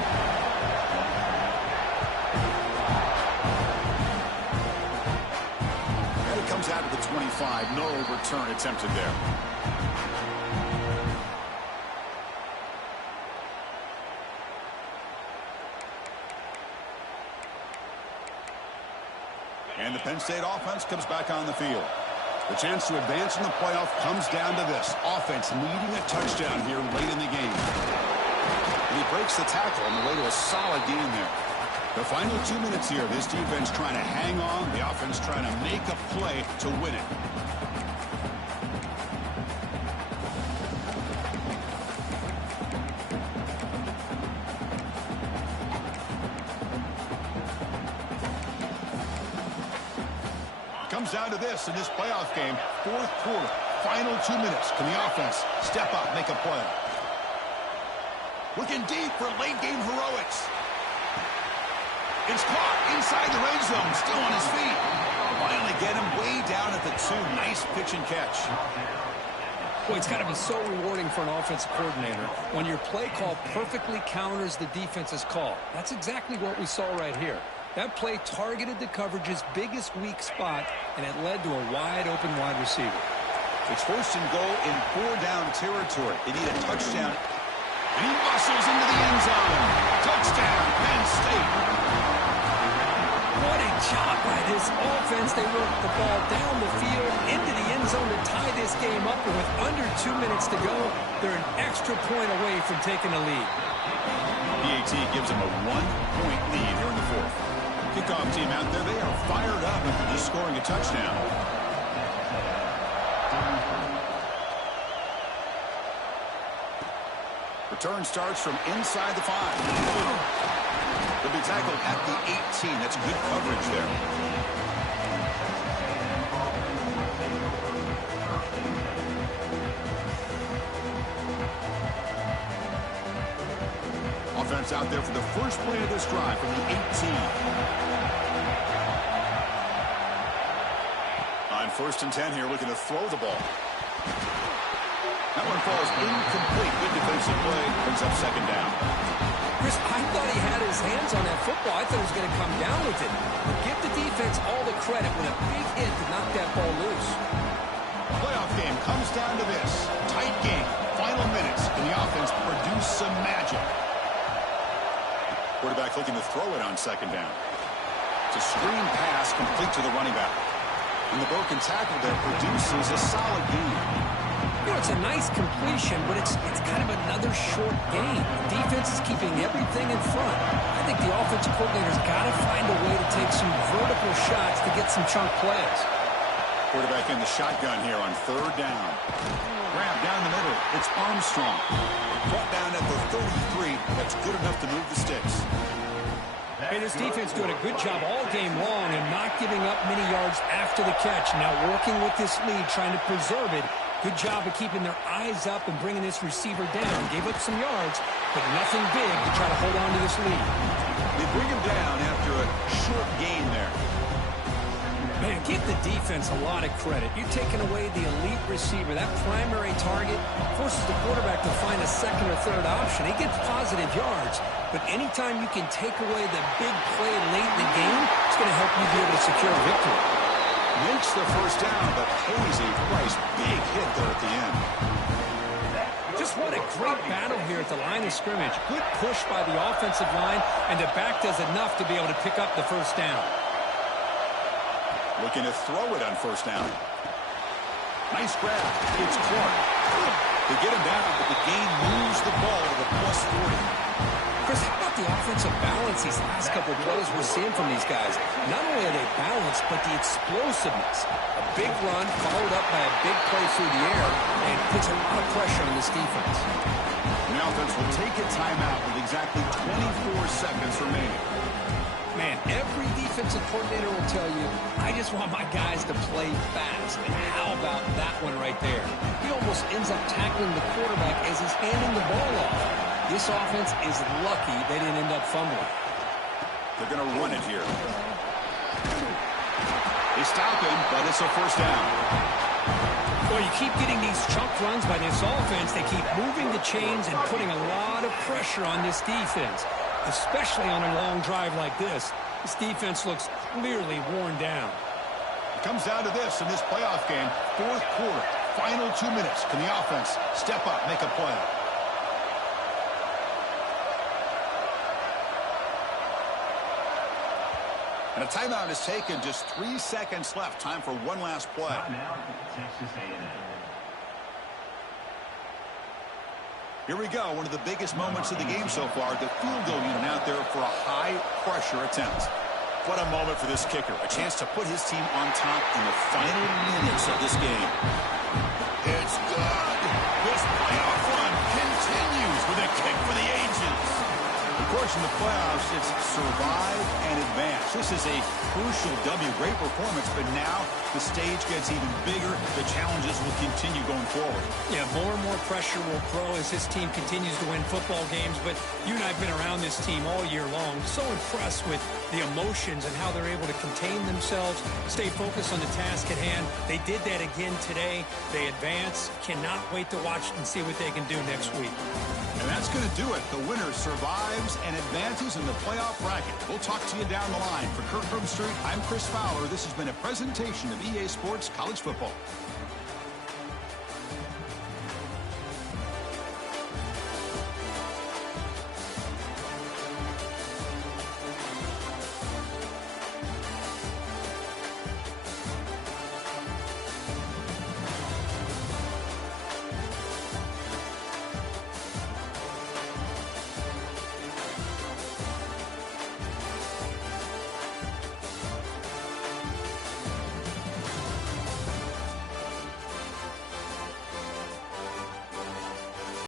Comes out of the 25. No return attempted there. And the Penn State offense comes back on the field. The chance to advance in the playoff comes down to this. Offense needing a touchdown here late in the game. And he breaks the tackle on the way to a solid gain there. The final 2 minutes here, this defense trying to hang on, the offense trying to make a play to win it. Comes down to this in this playoff game, fourth quarter, final 2 minutes. Can the offense step up, make a play? Looking deep for late game heroics. It's caught inside the red zone, still on his feet. Finally get him way down at the 2. Nice pitch and catch. Boy, it's got to be so rewarding for an offensive coordinator when your play call perfectly counters the defense's call. That's exactly what we saw right here. That play targeted the coverage's biggest weak spot, and it led to a wide-open wide receiver. It's first and goal in 4-down territory. They need a touchdown. And he muscles into the end zone. Touchdown, Penn State. What a job by this offense. They work the ball down the field into the end zone to tie this game up. And with under 2 minutes to go, they're an extra point away from taking the lead. PAT gives them a 1-point lead here in the fourth. Kickoff team out there, they are fired up after just scoring a touchdown. Return starts from inside the 5. They'll be tackled at the 18. That's good coverage there. Offense out there for the first play of this drive from the 18. On first and 10 here, looking to throw the ball. That one falls incomplete. Good defensive play. Brings up second down. Chris, I thought he had his hands on that football. I thought he was going to come down with it. But give the defense all the credit with a big hit to knock that ball loose. Playoff game comes down to this. Tight game. Final minutes. Can the offense produce some magic? Quarterback looking to throw it on second down. It's a screen pass complete to the running back. And the broken tackle there produces a solid gain. You know, it's a nice completion, but it's kind of another short game. The defense is keeping everything in front. I think the offensive coordinator's got to find a way to take some vertical shots to get some chunk plays. Quarterback in the shotgun here on 3rd down. Grab down the middle. It's Armstrong. Brought down at the 33. That's good enough to move the sticks. Hey, this defense doing a good job all game long and not giving up many yards after the catch. Now working with this lead, trying to preserve it. Good job of keeping their eyes up and bringing this receiver down. Gave up some yards, but nothing big to try to hold on to this lead. They bring him down after a short gain there. Man, give the defense a lot of credit. You're taking away the elite receiver. That primary target forces the quarterback to find a second or third option. He gets positive yards, but anytime you can take away the big play late in the game, it's going to help you be able to secure a victory. Makes the first down, but pays a price. Big hit there at the end. Just what a great battle here at the line of scrimmage. Good push by the offensive line, and the back does enough to be able to pick up the first down. Looking to throw it on 1st down. Nice grab. It's Clark. They get him down, but the gain moves the ball to the +40. Chris, how about the offensive balance these last couple of plays we're seeing from these guys? Not only are they balanced, but the explosiveness. A big run followed up by a big play through the air, and puts a lot of pressure on this defense. The offense will take a timeout with exactly 24 seconds remaining. Man, every defensive coordinator will tell you, I just want my guys to play fast. And how about that one right there? He almost ends up tackling the quarterback as he's handing the ball off. This offense is lucky they didn't end up fumbling. They're going to run it here. They stop him, but it's a 1st down. Well, you keep getting these chunk runs by this offense. They keep moving the chains and putting a lot of pressure on this defense. Especially on a long drive like this. This defense looks clearly worn down. It comes down to this in this playoff game. 4th quarter, final 2 minutes. Can the offense step up, make a play? And a timeout is taken. Just 3 seconds left. Time for one last play. Here we go, one of the biggest moments of the game so far. The field goal unit out there for a high-pressure attempt. What a moment for this kicker. A chance to put his team on top in the final minutes of this game. It's good. This playoff run continues with a kick for the ages. Of course, in the playoffs, it's survive and advance. This is a crucial W. Great performance, but now the stage gets even bigger. The challenges will continue going forward. Yeah, more and more pressure will grow as this team continues to win football games. But you and I have been around this team all year long. So impressed with the emotions and how they're able to contain themselves, stay focused on the task at hand. They did that again today. They advance. Cannot wait to watch and see what they can do next week. And that's going to do it. The winner survives and advances in the playoff bracket. We'll talk to you down the line. For Kurt Street, I'm Chris Fowler. This has been a presentation of EA Sports College Football.